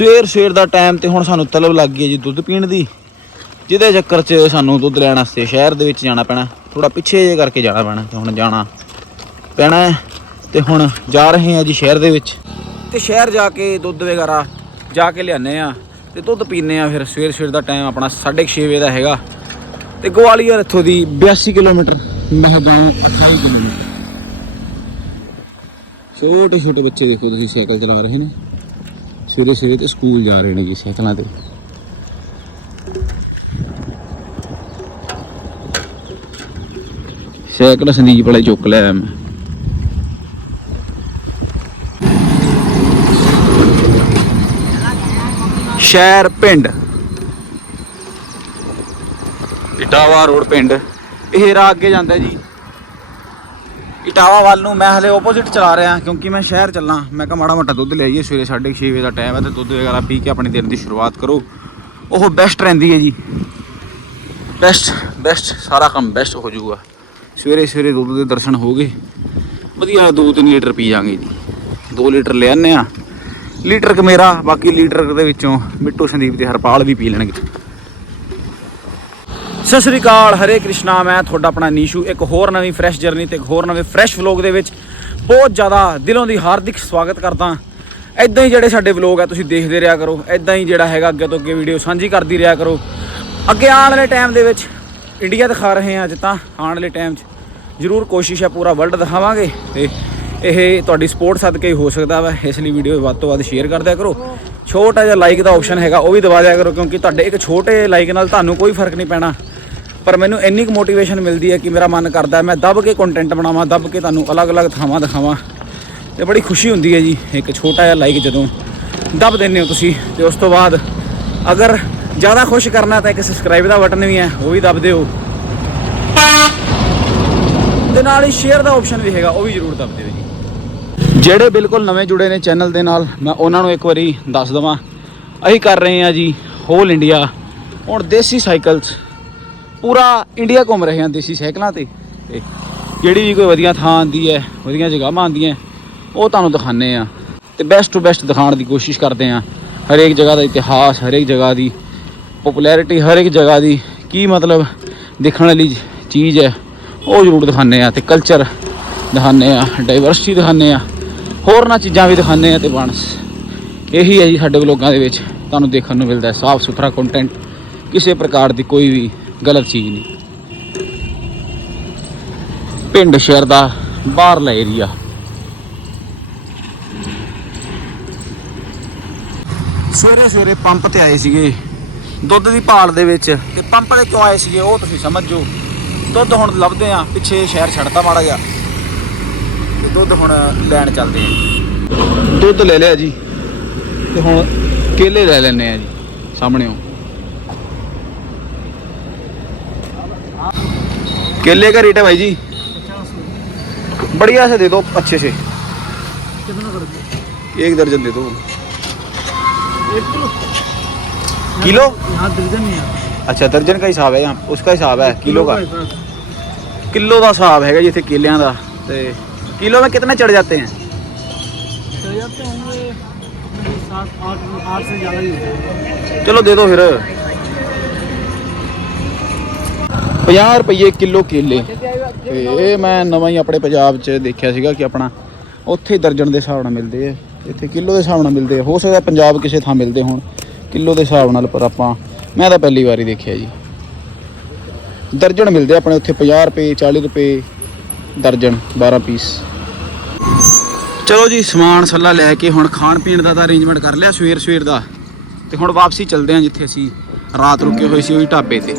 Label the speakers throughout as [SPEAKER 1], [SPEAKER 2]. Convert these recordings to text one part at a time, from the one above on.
[SPEAKER 1] ਸਵੇਰ ਸਵੇਰ ਦਾ ਟਾਈਮ ਤੇ ਹੁਣ ਸਾਨੂੰ ਤਲਬ ਲੱਗ ਗਈ ਹੈ ਜੀ ਦੁੱਧ ਪੀਣ ਦੀ, ਜਿਹਦੇ ਚੱਕਰ 'ਚ ਸਾਨੂੰ ਦੁੱਧ ਲੈਣ ਵਾਸਤੇ ਸ਼ਹਿਰ ਦੇ ਵਿੱਚ ਜਾਣਾ ਪੈਣਾ ਥੋੜਾ ਪਿੱਛੇ ਜੇ ਕਰਕੇ ਜਾਣਾ ਪੈਣਾ ਤੇ ਹੁਣ ਜਾਣਾ ਪੈਣਾ ਹੈ ਤੇ ਹੁਣ ਜਾ ਰਹੇ ਆ ਜੀ ਸ਼ਹਿਰ ਦੇ ਵਿੱਚ ਤੇ ਸ਼ਹਿਰ ਜਾ ਕੇ ਦੁੱਧ ਵਗੈਰਾ ਜਾ ਕੇ ਲਿਆਨੇ ਆ ਤੇ ਦੁੱਧ ਪੀਨੇ ਆ ਫਿਰ ਸਵੇਰ ਸਵੇਰ ਦਾ ਟਾਈਮ ਆਪਣਾ 6:30 ਵਜੇ ਦਾ ਹੈਗਾ ਤੇ ਗਵਾਲੀਅਰ ਇੱਥੋਂ ਦੀ 82 ਕਿਲੋਮੀਟਰ ਮਹਿਬਾਨ 28 ਕਿਲੋਮੀਟਰ ਛੋਟੇ ਛੋਟੇ ਬੱਚੇ ਦੇਖੋ ਤੁਸੀਂ ਸਾਈਕਲ ਚਲਾ ਰਹੇ ਨੇ। ਸਵੇਰੇ ਸਵੇਰੇ ਤੇ ਸਕੂਲ ਜਾ ਰਹੇ ਨੇ ਜੀ ਸਾਈਕਲਾਂ ਤੇ। ਸਾਈਕਲ ਸੰਦੀਪ ਵਾਲੇ ਚੁੱਕ ਲਿਆ ਮੈਂ। ਸ਼ਹਿਰ ਪਿੰਡ। ਇਟਾਵਾ ਰੋਡ ਪਿੰਡ। ਇਹ ਰਾਹ ਅੱਗੇ ਜਾਂਦਾ ਜੀ। ਇਟਾਵਾ ਵੱਲ ਨੂੰ ਮੈਂ ਹਲੇ ਆਪੋਜ਼ਿਟ ਚਲਾ ਰਿਹਾ ਕਿਉਂਕਿ ਮੈਂ ਸ਼ਹਿਰ ਚੱਲਾਂ। ਮੈਂ ਕਿਹਾ ਮਾੜਾ ਮੋਟਾ ਦੁੱਧ ਲੈ ਆਈਏ ਸਵੇਰੇ 6:30 ਵਜੇ ਦਾ ਟਾਈਮ ਹੈ ਤੇ ਦੁੱਧ ਵਗੈਰਾ ਪੀ ਕੇ ਆਪਣੇ ਦਿਨ ਦੀ ਸ਼ੁਰੂਆਤ ਕਰੋ। ਉਹ ਬੈਸਟ ਰਹਿੰਦੀ ਹੈ ਜੀ। ਬੈਸਟ ਬੈਸਟ ਸਾਰਾ ਕੰਮ ਬੈਸਟ ਹੋ ਜਾਊਗਾ। ਸਵੇਰੇ ਸਵੇਰੇ ਦੁੱਧ ਦੇ ਦਰਸ਼ਨ ਹੋ ਗਏ। ਵਧੀਆ 2-3 ਲੀਟਰ ਪੀ ਜਾਾਂਗੇ ਜੀ। 2 ਲੀਟਰ ਲੈ ਆਨੇ ਆ ਲੀਟਰ ਕ ਮੇਰਾ, ਬਾਕੀ ਲੀਟਰ ਦੇ ਵਿੱਚੋਂ ਮਿੱਟੂ ਸੰਦੀਪ ਤੇ ਹਰਪਾਲ ਵੀ ਪੀ ਲੈਣਗੇ। ਸਤਿ ਸ੍ਰੀ ਅਕਾਲ, ਹਰੇ ਕ੍ਰਿਸ਼ਨਾ, ਮੈਂ ਤੁਹਾਡਾ ਆਪਣਾ ਨੀਸ਼ੂ। ਇੱਕ ਹੋਰ ਨਵੀਂ ਫਰੈਸ਼ ਜਰਨੀ ਤੇ ਇੱਕ ਹੋਰ ਨਵੇਂ ਫਰੈਸ਼ ਵਲੌਗ ਦੇ ਵਿੱਚ ਬਹੁਤ ਜ਼ਿਆਦਾ ਦਿਲੋਂ ਦੀ ਹਾਰਦਿਕ ਸਵਾਗਤ ਕਰਦਾ ਐਦਾਂ ਹੀ ਜਿਹੜੇ ਸਾਡੇ ਵਲੌਗ ਆ, ਤੁਸੀਂ ਦੇਖਦੇ ਰਿਹਾ ਕਰੋ। ਐਦਾਂ ਹੀ ਜਿਹੜਾ ਹੈਗਾ, ਅੱਗੇ ਤੋਂ ਅੱਗੇ ਵੀਡੀਓ ਸਾਂਝੀ ਕਰਦੀ ਰਿਹਾ ਕਰੋ। ਅੱਗੇ ਆਉਣ ਵਾਲੇ ਟਾਈਮ ਦੇ ਵਿੱਚ ਇੰਡੀਆ ਦਿਖਾ ਰਹੇ ਹਾਂ ਅੱਜ ਤਾਂ, ਆਉਣ ਵਾਲੇ ਟਾਈਮ 'ਚ। ਜ਼ਰੂਰ ਕੋਸ਼ਿਸ਼ ਹੈ ਪੂਰਾ ਵਰਲਡ ਦਿਖਾਵਾਂਗੇ ਤੇ ਇਹ ਤੁਹਾਡੀ ਸਪੋਰਟ ਸਦਕੇ ਹੀ ਹੋ ਸਕਦਾ ਵਾ। ਇਸ ਲਈ ਵੀਡੀਓ ਵੱਧ ਤੋਂ ਵੱਧ ਸ਼ੇਅਰ ਕਰਦਿਆ ਕਰੋ। ਛੋਟਾ ਜਿਹਾ ਲਾਈਕ ਦਾ ਆਪਸ਼ਨ ਹੈਗਾ, ਉਹ ਵੀ ਦਬਾ ਦਿਆ ਕਰੋ, ਕਿਉਂਕਿ ਤੁਹਾਡੇ ਇੱਕ ਛੋਟੇ ਲਾਈਕ ਨਾਲ ਤੁਹਾਨੂੰ ਕੋਈ ਫ਼ਰਕ ਨਹੀਂ ਪੈਣਾ। ਪਰ ਮੈਨੂੰ ਇੰਨੀ ਕੁ ਮੋਟੀਵੇਸ਼ਨ ਮਿਲਦੀ ਹੈ ਕਿ ਮੇਰਾ ਮਨ ਕਰਦਾ ਮੈਂ ਦੱਬ ਕੇ ਕੰਟੈਂਟ ਬਣਾਵਾਂ, ਦੱਬ ਕੇ ਤੁਹਾਨੂੰ ਅਲੱਗ-ਅਲੱਗ ਥਾਵਾਂ ਦਿਖਾਵਾਂ। ਤੇ ਬੜੀ ਖੁਸ਼ੀ ਹੁੰਦੀ ਹੈ ਜੀ, ਇੱਕ ਛੋਟਾ ਜਿਹਾ ਲਾਈਕ ਜਦੋਂ ਦੱਬ ਦਿੰਦੇ ਹੋ ਤੁਸੀਂ, ਤੇ ਉਸ ਤੋਂ ਬਾਅਦ ਅਗਰ ਜ਼ਿਆਦਾ ਖੁਸ਼ ਕਰਨਾ ਤਾਂ ਇੱਕ ਸਬਸਕ੍ਰਾਈਬ ਦਾ ਬਟਨ ਵੀ ਹੈ, ਉਹ ਵੀ ਦੱਬ ਦਿਓ। ਤੇ ਨਾਲ ਹੀ ਸ਼ੇਅਰ ਦਾ ਆਪਸ਼ਨ ਵੀ ਹੈਗਾ, ਉਹ ਵੀ ਜ਼ਰੂਰ ਦੱਬ ਦਿਓ ਜੀ। ਜਿਹੜੇ ਬਿਲਕੁਲ ਨਵੇਂ ਜੁੜੇ ਨੇ ਚੈਨਲ ਦੇ ਨਾਲ, ਮੈਂ ਉਹਨਾਂ ਨੂੰ ਇੱਕ ਵਾਰੀ ਦੱਸ ਦਵਾਂ। ਅਸੀਂ ਕਰ ਰਹੇ ਹਾਂ ਜੀ ਹੋਲ ਇੰਡੀਆ ਹੁਣ ਦੇਸੀ ਸਾਈਕਲਸ। ਪੂਰਾ ਇੰਡੀਆ ਘੁੰਮ ਰਹੇ ਹਾਂ ਦੇਸੀ ਸਾਈਕਲਾਂ ਤੇ। ਤੇ ਜਿਹੜੀ ਵੀ ਕੋਈ ਵਧੀਆ ਥਾਂ ਆਂਦੀ ਹੈ, ਵਧੀਆ ਜਗ੍ਹਾਵਾਂ ਆਂਦੀਆਂ ਉਹ ਤੁਹਾਨੂੰ ਦਿਖਾਣੇ ਆ ਤੇ ਬੈਸਟ ਟੂ ਬੈਸਟ ਦਿਖਾਉਣ ਦੀ ਕੋਸ਼ਿਸ਼ ਕਰਦੇ ਆ ਹਰੇਕ ਜਗ੍ਹਾ ਦਾ ਇਤਿਹਾਸ, ਹਰੇਕ ਜਗ੍ਹਾ ਦੀ ਪਪੂਲੈਰਿਟੀ ਹਰੇਕ ਜਗ੍ਹਾ ਦੀ ਕੀ ਮਤਲਬ ਦੇਖਣ ਵਾਲੀ ਚੀਜ਼ ਹੈ, ਉਹ ਜ਼ਰੂਰ ਦਿਖਾਣੇ ਆ ਤੇ ਕਲਚਰ ਦਿਖਾਣੇ ਆ ਡਾਈਵਰਸਿਟੀ ਦਿਖਾਣੇ ਆ ਹੋਰਨਾਂ ਚੀਜ਼ਾਂ ਵੀ ਦਿਖਾਉਂਦੇ ਆ ਤੇ ਬਣਸ। ਇਹੀ ਹੈ ਜੀ ਸਾਡੇ ਵਲੋਗਾਂ ਦੇ ਵਿੱਚ। ਤੁਹਾਨੂੰ ਦੇਖਣ ਨੂੰ ਮਿਲਦਾ ਹੈ ਸਾਫ਼ ਸੁਥਰਾ ਕੰਟੈਂਟ ਕਿਸੇ ਪ੍ਰਕਾਰ ਦੀ ਕੋਈ ਵੀ ਗਲਤ ਚੀਜ਼ ਨਹੀਂ। ਪਿੰਡ ਸ਼ਹਿਰ ਦਾ ਬਾਹਰਲਾ ਏਰੀਆ ਸਵੇਰੇ ਸਵੇਰੇ ਪੰਪ ਤੇ ਆਏ ਸੀਗੇ। ਦੁੱਧ ਦੀ ਭਾਲ ਦੇ ਵਿੱਚ। ਤੇ ਪੰਪ ਤੇ ਕਿਉਂ ਆਏ ਸੀਗੇ ਉਹ ਤੁਸੀਂ ਸਮਝ। ਸਮਝੋ ਦੁੱਧ ਹੁਣ ਲੱਭਦੇ ਆ ਪਿੱਛੇ ਸ਼ਹਿਰ ਛੱਡਦਾ ਮਾੜਾ ਜਿਹਾ। ਦੁੱਧ ਹੁਣ ਲੈਣ ਚੱਲਦੇ ਆ ਦੁੱਧ ਲੈ ਲਿਆ ਜੀ ਤੇ ਹੁਣ ਕੇਲੇ ਲੈ ਲੈਣੇ ਆ ਜੀ ਸਾਹਮਣੇੋਂ केले का रेट है भाई जी बढ़िया से दे दो अच्छे से
[SPEAKER 2] कितना कर दिया
[SPEAKER 1] एक दर्जन दे दो
[SPEAKER 2] एक किलो
[SPEAKER 1] किलो
[SPEAKER 2] यहाँ दर्जन नहीं आता
[SPEAKER 1] अच्छा दर्जन का हिसाब है यहाँ उसका हिसाब है किलो का
[SPEAKER 2] हिसाब।
[SPEAKER 1] किलो का हिसाब हैगा जिथे केलियां ਦਾ ਤੇ किलो में कितने चढ़ जाते हैं
[SPEAKER 2] चल जाते होंगे सात आठ आठ से ज़्यादा ही होते हैं
[SPEAKER 1] ਚਲੋ ਦੇ ਦਿਓ ਫਿਰ 50 ਰੁਪਏ ਕਿਲੋ ਕੇਲੇ ਤੇ ਇਹ ਮੈਂ ਨਵਾਂ ਹੀ ਆਪਣੇ ਪੰਜਾਬ 'ਚ ਦੇਖਿਆ ਸੀਗਾ ਕਿ ਆਪਣਾ ਉੱਥੇ ਦਰਜਨ ਦੇ ਹਿਸਾਬ ਨਾਲ ਮਿਲਦੇ ਆ ਇੱਥੇ ਕਿਲੋ ਦੇ ਹਿਸਾਬ ਨਾਲ ਮਿਲਦੇ ਆ ਹੋ ਸਕਦਾ ਪੰਜਾਬ ਕਿਸੇ ਥਾਂ ਮਿਲਦੇ ਹੋਣ ਕਿਲੋ ਦੇ ਹਿਸਾਬ ਨਾਲ ਪਰ ਆਪਾਂ ਮੈਂ ਤਾਂ ਪਹਿਲੀ ਵਾਰੀ ਦੇਖਿਆ ਜੀ ਦਰਜਨ ਮਿਲਦੇ ਆ ਆਪਣੇ ਉੱਥੇ 50 ਰੁਪਏ 40 ਰੁਪਏ ਦਰਜਨ 12 ਪੀਸ ਚਲੋ ਜੀ ਸਮਾਨ ਸੱਲਾ ਲੈ ਕੇ ਹੁਣ ਖਾਣ ਪੀਣ ਦਾ ਤਾਂ ਅਰੇਂਜਮੈਂਟ ਕਰ ਲਿਆ ਸਵੇਰ ਸਵੇਰ ਦਾ। ਤੇ ਹੁਣ ਵਾਪਸੀ ਚੱਲਦੇ ਆਂ ਜਿੱਥੇ ਅਸੀਂ ਰਾਤ ਰੁਕੇ ਹੋਏ ਸੀ ਉਹੀ ਢਾਬੇ ਤੇ।